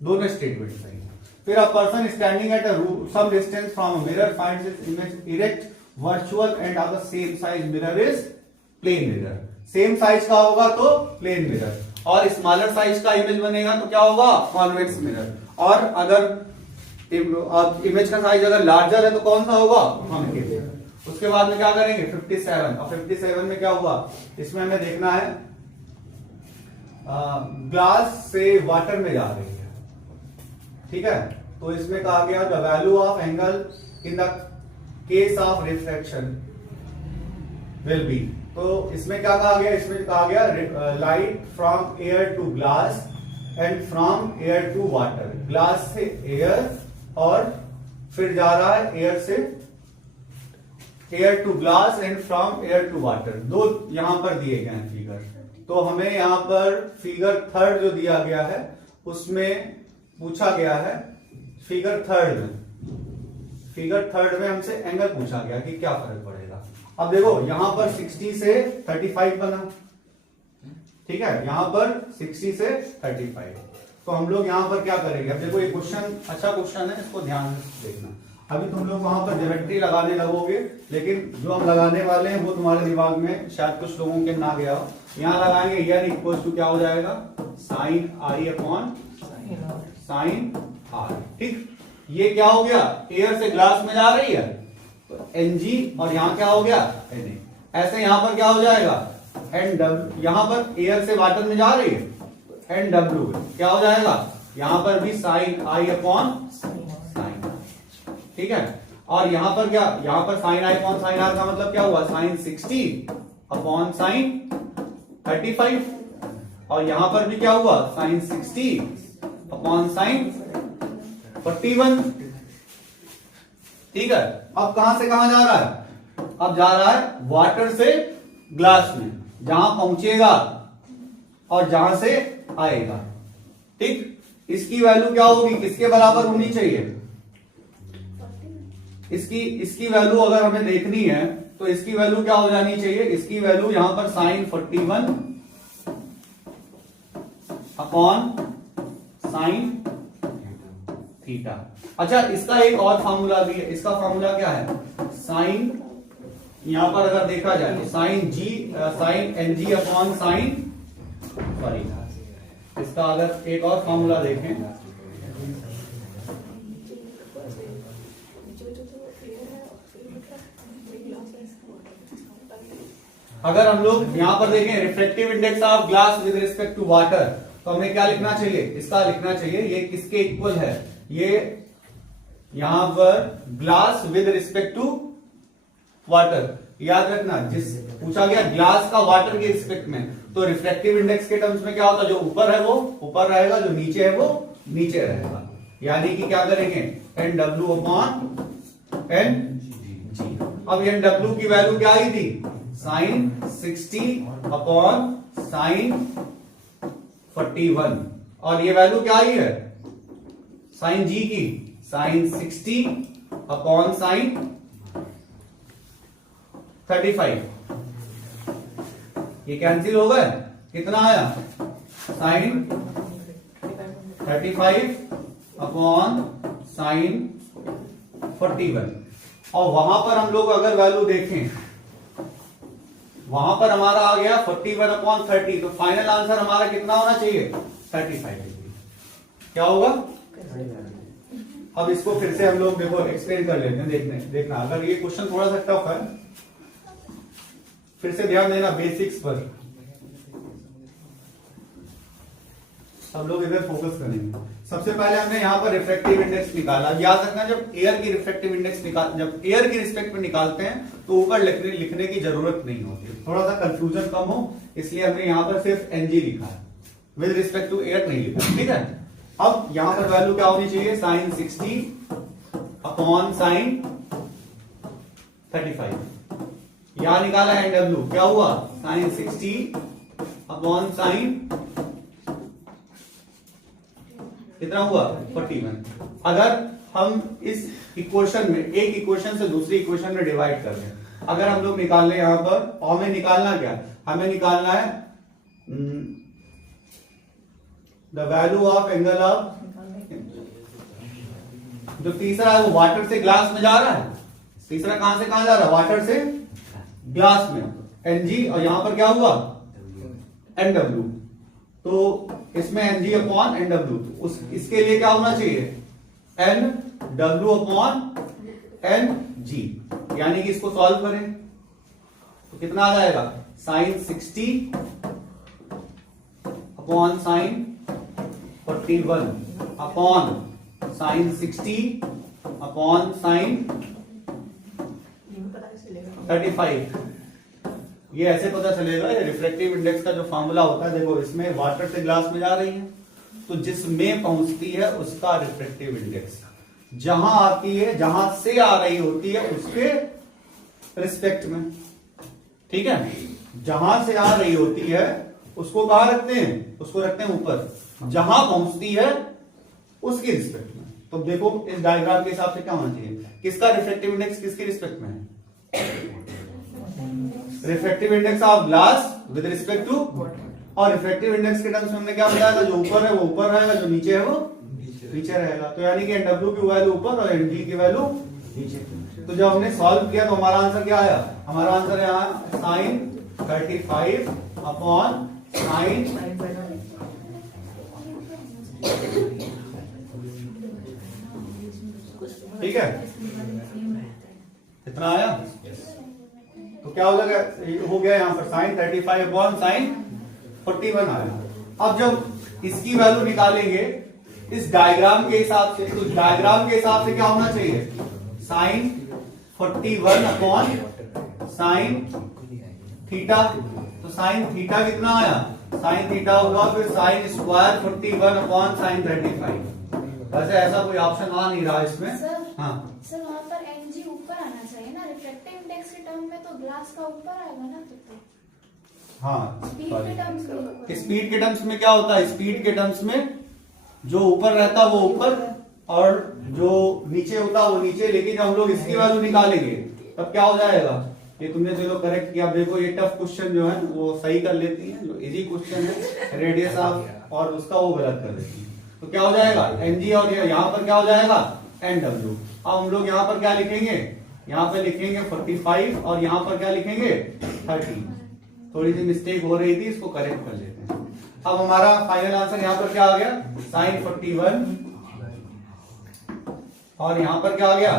दोनों स्टेटमेंट सही है। फिर a person standing at some distance from a mirror finds its image erect virtual and of the same size mirror is plane mirror. Same size का होगा तो plane mirror, और smaller size का image बनेगा तो क्या होगा? Convex mirror. और अगर इमेज का साइज अगर लार्जर है तो कौन सा होगा? Concave mirror. उसके बाद में क्या करेंगे? 57। और 57 में क्या हुआ? इसमें हमें देखना है ग्लास से वाटर में जा रही है। ठीक है। तो इसमें कहा गया the value of angle in the case of refraction will be, तो इसमें क्या कहा गया, इसमें कहा गया light from air to glass and from air to water, glass से एयर और फिर जा रहा है एयर से air to glass and from air to water, दो यहां पर दिए गए हैं फिगर। तो हमें यहां पर फिगर थर्ड जो दिया गया है उसमें पूछा गया है, फिगर थर्ड में हमसे एंगल पूछा गया कि क्या फर्क पड़ेगा। अब देखो यहां पर 60 से 35 बना, ठीक है, यहां पर 60 से 35, तो हम लोग यहां पर क्या करेंगे। अब देखो ये क्वेश्चन अच्छा क्वेश्चन है, इसको ध्यान से देखना। अभी तुम लोग वहां पर ज्योमेट्री लगाने लगोगे, लेकिन जो हम लगाने वाले हैं वो तुम्हारे दिमाग में शायद कुछ लोगों के ना गया हो। यहां लगाएंगे एयर इक्वल टू क्या हो जाएगा, sine I upon sine R, ठीक। ये क्या हो गया, एयर से ग्लास में जा रही है तो एनजी, और यहां क्या हो गया एन, ऐसे यहां पर क्या हो जाएगा एन डब्ल्यू, यहां पर एयर से वाटर में जा रही है तो एन डब्ल्यू क्या हो जाएगा, यहां पर भी साइन आई अपॉन साइन, ठीक है। और यहां पर क्या, यहां पर sine I upon sine R का मतलब क्या हुआ, साइन 60 अपॉन साइन 35, और यहां पर भी क्या हुआ, साइन 60 अपॉन साइन 41, ठीक है। अब कहां से कहां जा रहा है, अब जा रहा है वाटर से ग्लास में, जहां पहुंचेगा और जहां से आएगा, ठीक। इसकी वैल्यू क्या होगी, किसके बराबर होनी चाहिए, इसकी वैल्यू अगर हमें देखनी है तो इसकी वैल्यू क्या हो जानी चाहिए, इसकी वैल्यू यहां पर साइन 41 अपॉन साइन थीटा। अच्छा, इसका एक और फार्मूला भी है, इसका फार्मूला क्या है, साइन, यहां पर अगर देखा जाए तो sine N G upon sine, sorry, इसका अगर एक और फार्मूला देखें, अगर हम लोग यहां पर देखें refractive index of glass with respect to water, तो हमें क्या लिखना चाहिए, इसका लिखना चाहिए ये किसके इक्वल है, ये यहां पर glass with respect to water. याद रखना, जिस पूछा गया ग्लास का वाटर के रिस्पेक्ट में, तो रिफ्रैक्टिव इंडेक्स के टर्म्स में क्या होता है, जो ऊपर है वो ऊपर रहेगा, जो नीचे है वो नीचे रहेगा। यानी कि क्या करेंगे, N W upon N G. अब एन डब्ल्यू की वैल्यू क्या आई थी, साइन 60 अपॉन साइन 41, और ये वैल्यू क्या आई है साइन जी की, साइन 60 अपॉन साइन 35, ये कैंसिल हो गए, कितना आया, साइन 35 अपॉन साइन 41। और वहां पर हम लोग अगर वैल्यू देखें, वहां पर हमारा आ गया 41 अपॉन 30, तो फाइनल आंसर हमारा कितना होना चाहिए, 35 डिग्री। क्या होगा, अब इसको फिर से हम लोग देखो एक्सप्लेन कर लेते हैं, देखना अगर ये क्वेश्चन थोड़ा सा टफ है, फिर से ध्यान देना बेसिक्स पर, सब लोग इधर फोकस करेंगे। सबसे पहले हमने यहां पर रिफ्रैक्टिव इंडेक्स निकाला। याद रखना, जब एयर की रिफ्रैक्टिव इंडेक्स जब एयर की रिस्पेक्ट में निकालते हैं तो ऊपर लिखने की जरूरत नहीं होती, थोड़ा सा कंफ्यूजन कम हो, इसलिए हमने यहां पर सिर्फ एनजी लिखा है, विद रिस्पेक्ट टू एयर नहीं लिखा, ठीक है। अब यहां पर वैल्यू क्या होनी चाहिए, साइन 60 अपॉन साइन 35, यहां निकाला है डब्ल्यू, क्या हुआ, साइन 60 अपॉन साइन कितना हुआ, 41। अगर हम इस इक्वेशन में, एक इक्वेशन से दूसरी इक्वेशन में डिवाइड कर दें, अगर हम लोग निकाल लें यहां पर, और हमें निकालना क्या, हमें निकालना है the value of angle of, जो तीसरा है वो वाटर से ग्लास में जा रहा है, तीसरा कहां से कहां जा रहा है, वाटर से ग्लास में, एनजी, और यहां पर क्या हुआ, एन डब्ल्यू, तो इसमें N G upon N W, उस इसके लिए क्या होना चाहिए, N W upon N G. यानी कि इसको सॉल्व करें तो कितना आ जाएगा, sine 60 upon sine 41 upon sine 60 upon sine 35। ये ऐसे पता चलेगा, ये रिफ्रैक्टिव इंडेक्स का जो फॉर्मूला होता है, देखो इसमें वाटर से ग्लास में जा रही है तो जिसमें पहुंचती है उसका रिफ्रैक्टिव इंडेक्स, जहां आती है, जहां से आ रही होती है उसके रिस्पेक्ट में, ठीक है। जहां से आ रही होती है उसको कहां रखते हैं, उसको रखते हैं ऊपर, जहां पहुंचती है उसके रिस्पेक्ट में। तो देखो इस डायग्राम के हिसाब से क्या होना चाहिए, किसका रिफ्रैक्टिव इंडेक्स किसके रिस्पेक्ट में है, refractive index of glass with respect to, और रिफ्रैक्टिव इंडेक्स के टर्म्स में हमने क्या बताया था, जो ऊपर है वो ऊपर रहेगा, जो नीचे है वो नीचे रहेगा। तो यानी कि NW की वैल्यू ऊपर और NG की वैल्यू नीचे। तो जब हमने सॉल्व किया तो हमारा आंसर क्या आया, हमारा आंसर यहाँ साइन 35 अपॉन साइन, ठीक है, इतना आया। तो क्या हो गया यहाँ पर साइन 35 अपॉन साइन 41 आया। अब जब इसकी वैल्यू निकालेंगे इस डायग्राम के हिसाब से, तो डायग्राम के हिसाब से क्या होना चाहिए, साइन 41 अपॉन साइन थीटा। तो साइन थीटा कितना आया, साइन थीटा होगा फिर साइन स्क्वायर 41 अपॉन साइन 35। वैसे ऐसा कोई ऑप्शन आ नहीं रहा इसमें। सर, हाँ सर वहाँ पर NG ऊपर आना चाहिए ना, रिफ्रैक्टिव इंडेक्स के टर्म में तो ग्लास का ऊपर आएगा ना, तो हाँ, स्पीड के टर्म्स में स्पीड के टर्म्स में क्या होता है, स्पीड के टर्म्स में जो ऊपर रहता है वो ऊपर और जो नीचे होता है वो नीचे। लेकिन जब हम लोग इसकी वैल्यू निकालेंगे तब क्या हो जाएगा, ये तुमने चलो करेक्ट किया। देखो ये टफ क्वेश्चन जो है वो सही कर लेती है, जो इजी क्वेश्चन है रेडियस ऑफ और उसका वो गलत कर देती है। तो क्या हो जाएगा NG और यहाँ पर क्या हो जाएगा NW। अब हम लोग यहाँ पर क्या लिखेंगे, यहाँ पे लिखेंगे 45 और यहाँ पर क्या लिखेंगे 30। थोड़ी सी मिस्टेक हो रही थी, इसको करेक्ट कर लेते हैं। अब हमारा फाइनल आंसर यहाँ पर क्या आ गया, साइन 41 और यहाँ पर क्या आ गया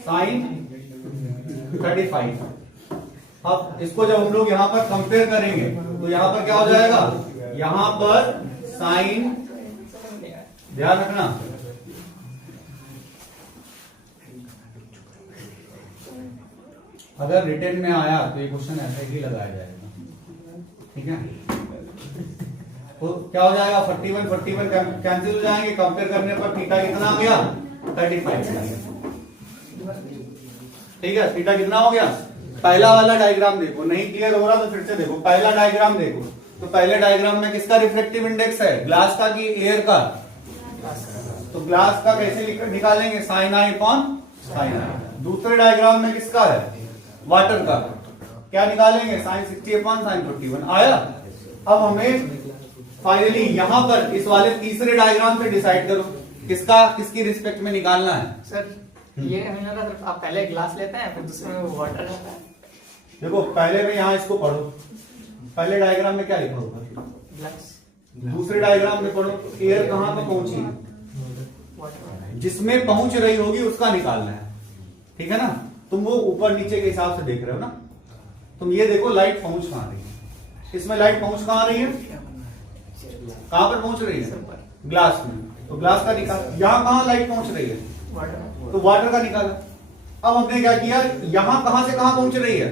साइन 35। अब इसको जब हम लोग यहाँ पर कंपेयर करेंगे तो यहाँ पर क्या हो जाएगा, यहाँ पर साइन, ध्यान रखना अगर रिटर्न में आया तो ये क्वेश्चन ऐसे ही लगाया जाएगा, ठीक है। तो क्या हो जाएगा 41 कैंसिल हो जाएंगे, कंपेयर करने पर थीटा कितना आ गया 35, ठीक है। थीटा कितना हो गया, पहला वाला डायग्राम देखो, नहीं क्लियर हो रहा तो फिर से देखो, पहला डायग्राम देखो। तो पहले डायग्राम में किसका रिफ्लेक्टिव इंडेक्स है, ग्लास का कि एयर का, तो ग्लास का कैसे निकालेंगे, साइन आई अपॉन साइन आई। दूसरे डायग्राम में किसका है, वाटर का, क्या निकालेंगे साइन 60 अपॉन साइन 41 आया। अब हमें फाइनली यहां पर इस वाले तीसरे डायग्राम से डिसाइड करो किसका किसकी रिस्पेक्ट में निकालना है। सर ये हमें लगा आप पहले ग्लास लेते हैं फिर दूसरे में वाटर रहता है। देखो पहले में यहाँ इसको पढ़ो, पहले डायग्राम में क्या लिखा होगा ग्लास, दूसरे डायग्राम में पढ़ो एयर कहां पर पहुंची, वाटर, जिसमें पहुंच रही होगी उसका निकालना है, ठीक है ना। तुम वो ऊपर नीचे के हिसाब से देख रहे हो ना, तुम ये देखो लाइट पहुंच कहां रही है, इसमें लाइट पहुंच कहां रही है, कहां पर पहुंच रही है ग्लास में, तो ग्लास का निकाल। यहां कहां लाइट पहुंच रही है, वाटर, तो वाटर का निकाला। अब हमने क्या किया, यहां कहां से कहां पहुंच रही है,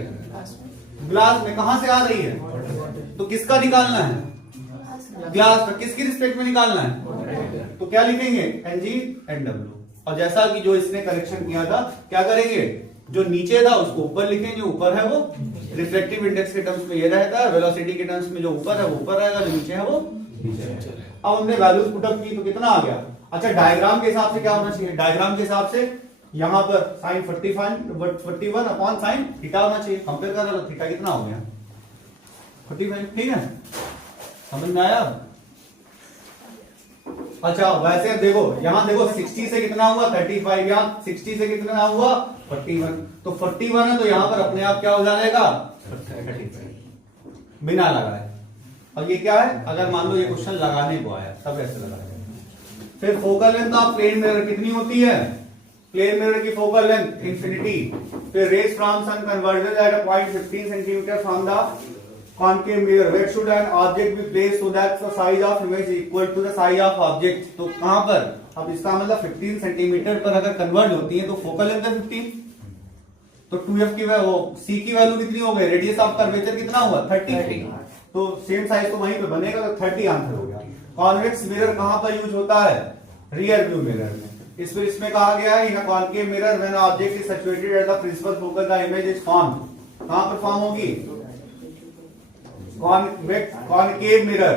ग्लास में कहां से आ रही है, तो किसका निकालना है, ग्लास का, किसकी रिस्पेक्ट में निकालना है, तो क्या लिखेंगे NG NW। और जैसा कि जो इसने करेक्शन किया था, क्या करेंगे, जो नीचे था उसको ऊपर लिखेंगे, जो ऊपर है वो रिफ्लेक्टिव इंडेक्स के टर्म्स में ये रहता है, वेलोसिटी के टर्म्स में जो ऊपर है वो ऊपर रहेगा, जो नीचे है वो नीचे रहेगा। अब हमने वैल्यूज पुटअप की तो कितना आ गया। अच्छा डायग्राम के हिसाब से क्या होना चाहिए, डायग्राम के हिसाब से यहां पर साइन 41 अपॉन साइन थीटा होना चाहिए। कंपेयर कर लो, थीटा कितना हो गया 45, ठीक है, समझ में आया। अच्छा वैसे देखो यहां देखो 60 से कितना हुआ 35, यहाँ 60 से कितना हुआ 41, तो 41 है तो यहां पर अपने आप क्या हो जाएगा 35 बिना लगाए। और ये क्या है, अगर मान लो ये क्वेश्चन लगाने को आया तब ऐसे लगाया जाएगा। फिर focal length of plane mirror कितनी होती है, प्लेन मिरर की फोकल लेंथ इंफिनिटी। फिर rays from sun convergence at a point 15 centimetre from the concave mirror, where should an object be placed so that the size of image equal to the size of object। तो कहां पर, अब इसका मतलब 15 centimetre पर अगर convert होती है तो फोकल लेंथ है 15, तो 2f की वो c की वैल्यू कितनी हो गई, रेडियस ऑफ कर्वेचर कितना हुआ 30, तो सेम साइज तो वहीं पे बनेगा, तो 30 आंसर हो गया। कॉन्वेक्स मिरर कहां पर यूज होता है, रियर व्यू मिरर में। इसमें कहा गया है in a concave mirror when object is situated at the principal focus the image is form, कहां पर फॉर्म होगी, कॉनकेव मिरर,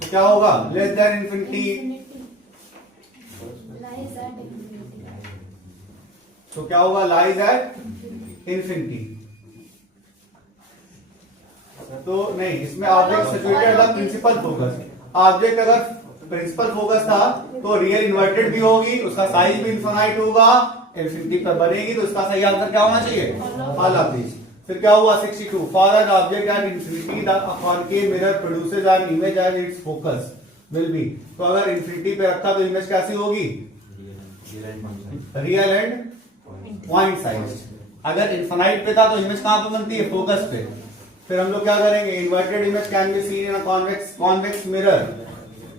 तो क्या होगा, less than infinity, lies at infinity, तो क्या होगा, लाइज एट इन्फिनिटी। तो नहीं, इसमें object situated at the principal focus, object अगर प्रिंसिपल फोकस था तो रियल इन्वर्टेड भी होगी, उसका साइज भी इनफाइनाइट होगा, इन्फिनिटी पर बनेगी, तो इसका सही आंसर क्या होना चाहिए, ऑल ऑफ दिस। फिर क्या हुआ 62, for an object at infinity the concave mirror produces an image as its focus will be, तो अगर इन्फिनिटी पे रखा तो इमेज कैसी होगी, रियल एंड पॉइंट साइज। अगर इनफाइनाइट पे था तो इमेज कहां पे बनती है, फोकस पे। फिर हम लोग क्या करेंगे, inverted image can be seen in a convex mirror.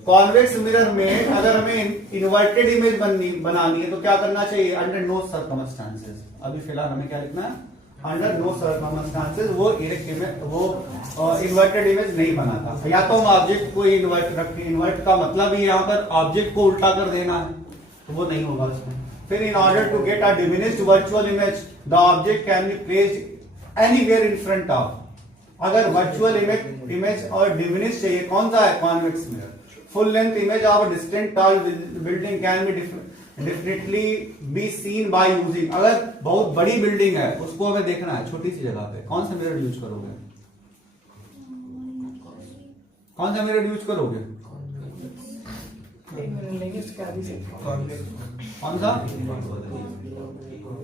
Convex mirror में अगर हमें इन्वर्टेड इमेज बनानी है तो क्या करना चाहिए, अंडर नो सर्कमस्टांसेस, अभी फिलहाल हमें क्या लिखना है, अंडर नो सर्कमस्टांसेस वो इन्वर्टेड इमेज नहीं बनाता। या तो हम ऑब्जेक्ट को इन्वर्ट रखें, इन्वर्ट का मतलब ही यहाँ पर ऑब्जेक्ट को उल्टा कर देना है, तो वो नहीं होगा उसमें। फिर in order to get a diminished virtual image the object can be placed anywhere in front of, अगर वर्चुअल इमेज और डिमिनिश चाहिए, कौन सा है, convex mirror. Full length image of distant tall building can be definitely be seen by using, अगर बहुत बड़ी building है उसको हमें देखना है छोटी सी जगह पे, कौन सा मिरर यूज करोगे, कौन सा मिरर यूज करोगे, कौन सा,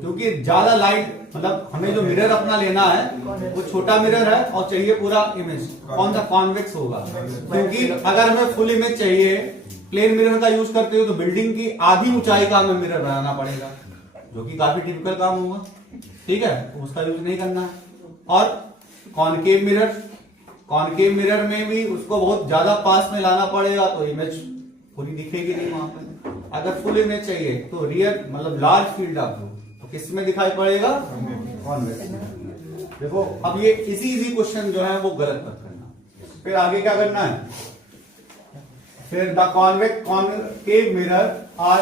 क्योंकि ज्यादा लाइट, मतलब हमें जो मिरर अपना लेना है वो छोटा मिरर है और चाहिए पूरा इमेज, कौन सा, कॉन्वेक्स होगा। क्योंकि अगर हमें फुल इमेज चाहिए, प्लेन मिरर का यूज करते हो तो बिल्डिंग की आधी ऊंचाई का हमें मिरर बनाना पड़ेगा, जो कि काफी टिपिकल काम होगा, ठीक है, तो उसका यूज नहीं करना है। और कॉनकेव मिरर में भी उसको बहुत ज्यादा पास में लाना पड़ेगा तो इमेज पूरी दिखेगी नहीं वहां पे। अगर फुल इमेज चाहिए तो रियल मतलब लार्ज फील्ड ऑफ व्यू, तो किस में दिखाई पड़ेगा, कॉन्वेक्स में। देखो अब ये इजी क्वेश्चन जो है वो गलत मत करना। फिर आगे क्या करना है, फिर the concave mirror are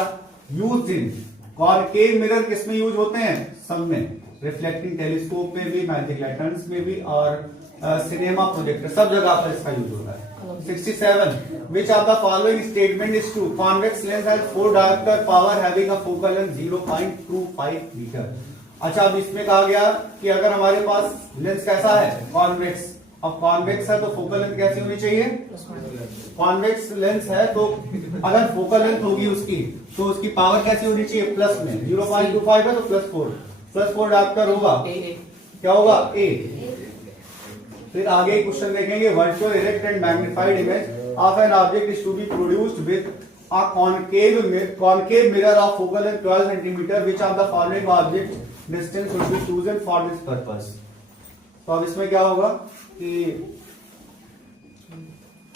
used in, concave mirror किस में यूज होते हैं, सब में, रिफ्लेक्टिंग टेलीस्कोप में भी, मैजिक लैंटर्न्स में भी, और सिनेमा प्रोजेक्टर, सब जगह पर इसका यूज होता है। 67, which of the following statement is true, convex lens has 4 diopter power having a focal length 0.25 metre. अच्छा, अब इसमें कहा गया कि अगर हमारे पास लेंस कैसा है, कॉन्वेक्स, अब कॉन्वेक्स है तो फोकल लेंथ कैसी होनी चाहिए, कॉन्वेक्स लेंस है तो अगर फोकल लेंथ होगी उसकी तो उसकी पावर कैसी होनी चाहिए, प्लस में, 0.25 है तो +4 डायोप्टर होगा, क्या होगा, A। फिर आगे क्वेश्चन देखेंगे, virtual erect and magnified image of an object is to be produced with a concave mirror of focal length 12 centimetre, which of the following object distance would be chosen for this purpose. तो अब इसमें क्या होगा कि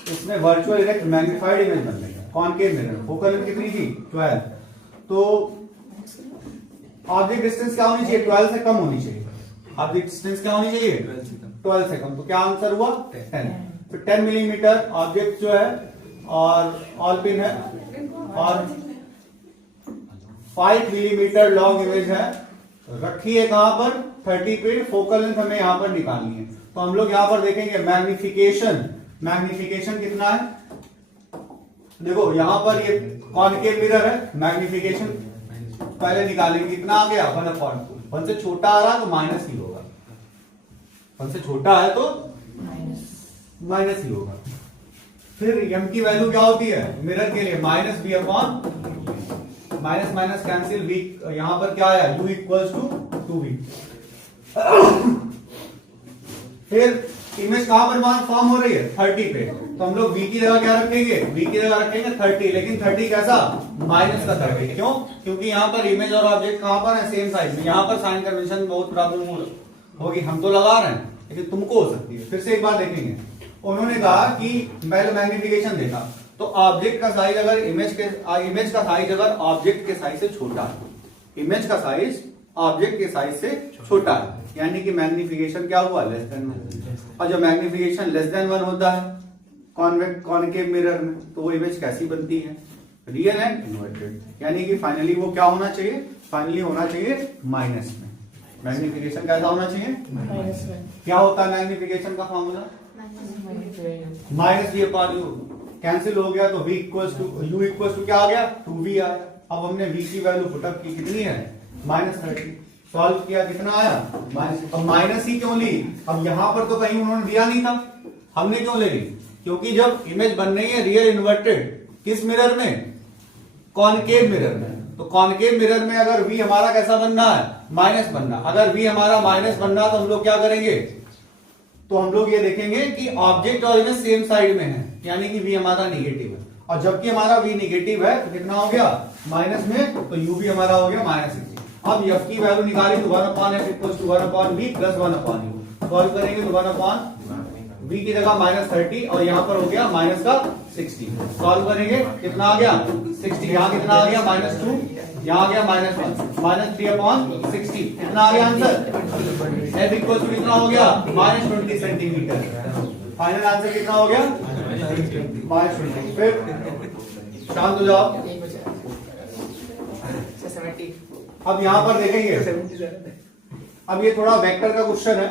इसमें virtual erect magnified image बन जाएगा, concave mirror, focal length कितनी थी, 12, तो ऑब्जेक्ट डिस्टेंस क्या होनी चाहिए, 12 से कम होनी चाहिए, ऑब्जेक्ट डिस्टेंस क्या होनी चाहिए, 12 से कम, तो क्या आंसर हुआ, 10। फिर 10 मिलीमीटर ऑब्जेक्ट जो है और ऑल पिन है, और 5 मिलीमीटर लॉन्ग इमेज है, रखी है कहां पर, 30 पे, फोकल लेंथ हमें यहां पर निकालनी है। तो हम लोग यहां पर देखेंगे मैग्निफिकेशन कितना है, देखो यहां पर ये कॉनकेव मिरर है, मैग्निफिकेशन पहले निकालेंगे, कितना आ गया, 1/4, 1 से छोटा आ रहा तो माइनस ही होगा, 1 से छोटा है तो माइनस ही होगा। फिर m की वैल्यू क्या होती है मिरर के लिए, -b/, माइनस कैंसिल, v यहां पर क्या आया, u = 2v। फिर इमेज कहां पर फॉर्म हो रही है, 30 पे, तो हम लोग v की जगह क्या रखेंगे, v की जगह रखेंगे 30, लेकिन 30 कैसा, माइनस का 30, क्यों, क्योंकि यहां पर इमेज और ऑब्जेक्ट कहां पर है, सेम साइज में, यहां पर साइन कन्वेंशन में बहुत प्रॉब्लम होगी, हम तो लगा रहे हैं लेकिन तुमको हो सकती है। फिर से एक बार देखेंगे, उन्होंने कहा कि पहले मैग्निफिकेशन देखा तो ऑब्जेक्ट का साइज अगर इमेज का साइज अगर ऑब्जेक्ट के साइज से छोटा है, इमेज का साइज ऑब्जेक्ट के साइज से छोटा है, यानी कि मैग्निफिकेशन क्या हुआ, लेस देन 1। और जब मैग्निफिकेशन लेस देन 1 होता है कॉनकेव मिरर में, तो वो इमेज कैसी बनती है, रियल एंड इन्वर्टेड, यानी कि फाइनली वो क्या होना चाहिए, फाइनली होना चाहिए माइनस में। मैग्निफिकेशन कैसा होना चाहिए, क्या होता है मैग्निफिकेशन का formula, minus we upon U, cancel हो गया तो v equals to u equals to क्या आ गया, 2v आया। अब हमने v की वैल्यू पुटअप की, कितनी है, -30। सॉल्व किया, कितना आया, माइनस। अब माइनस ही क्यों ली, अब यहां पर तो कहीं उन्होंने दिया नहीं था, हमने क्यों ले ली, क्योंकि जब इमेज बन रही है रियल इन्वर्टेड किस मिरर में, कॉनकेव मिरर में, तो कॉनकेव मिरर में अगर v हमारा कैसा बनना है, माइनस बनना। अगर v हमारा माइनस बनना तो हम लोग क्या करेंगे, तो हम लोग ये देखेंगे कि ऑब्जेक्ट और इमेज सेम साइड में है, यानी कि v हमारा नेगेटिव है। और जबकि हमारा v नेगेटिव है तो कितना हो गया, माइनस में, तो u भी हमारा हो गया -60। अब f की वैल्यू निकाली तो 1/f equals to 1/v plus 1/u। Solve करेंगे तो 1/v की जगह -30 और यहाँ पर हो गया माइनस का 60। सॉल्व करेंगे कितना आ गया, 60। यहाँ कितना आ गया, -2, यहाँ आ गया -1, -3/60। कितना आ गया आंसर, f इक्वल्स टू कितना हो गया, -20 सेंटीमीटर। फाइनल आंसर कितना हो गया, -20। फिर शांत हो जाओ। अब यहाँ पर देखेंगे, अब ये थोड़ा वेक्टर का क्वेश्चन है,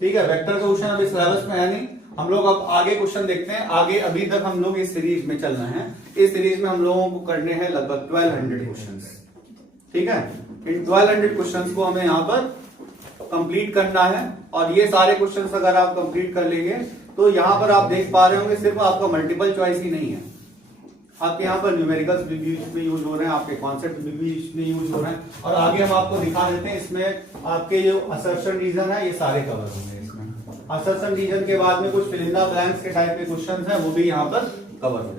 ठीक है, वेक्टर का क्वेश्चन अभी सिलेबस में है नहीं। हम लोग अब आगे क्वेश्चन देखते हैं। आगे अभी तक हम लोग इस सीरीज में चल रहे हैं, इस सीरीज में हम लोगों को करने हैं लगभग 1200 क्वेश्चंस, ठीक है। इन 1200 क्वेश्चंस को हमें यहाँ पर कंप्लीट करना है, और ये सारे क्वेश्चंस अगर आप कंप्लीट कर लेंगे तो यहाँ पर आप देख पा रहे होंगे सिर्फ आपका मल्टीपल चॉइस ही नहीं है, आपके यहाँ पर न्यूमेरिकल्स भी बीच में यूज हो रहे हैं, आपके कॉन्सेप्ट भी बीच में यूज हो रहे हैं, और आगे हम आपको दिखा देते हैं इसमें आपके जो असर्शन रीजन है ये सारे कवर होंगे इसमें। असर्शन रीजन के बाद में कुछ फिल इन द ब्लैंक्स के टाइप के क्वेश्चंस हैं, वो भी यहाँ पर कवर हो जाएंगे।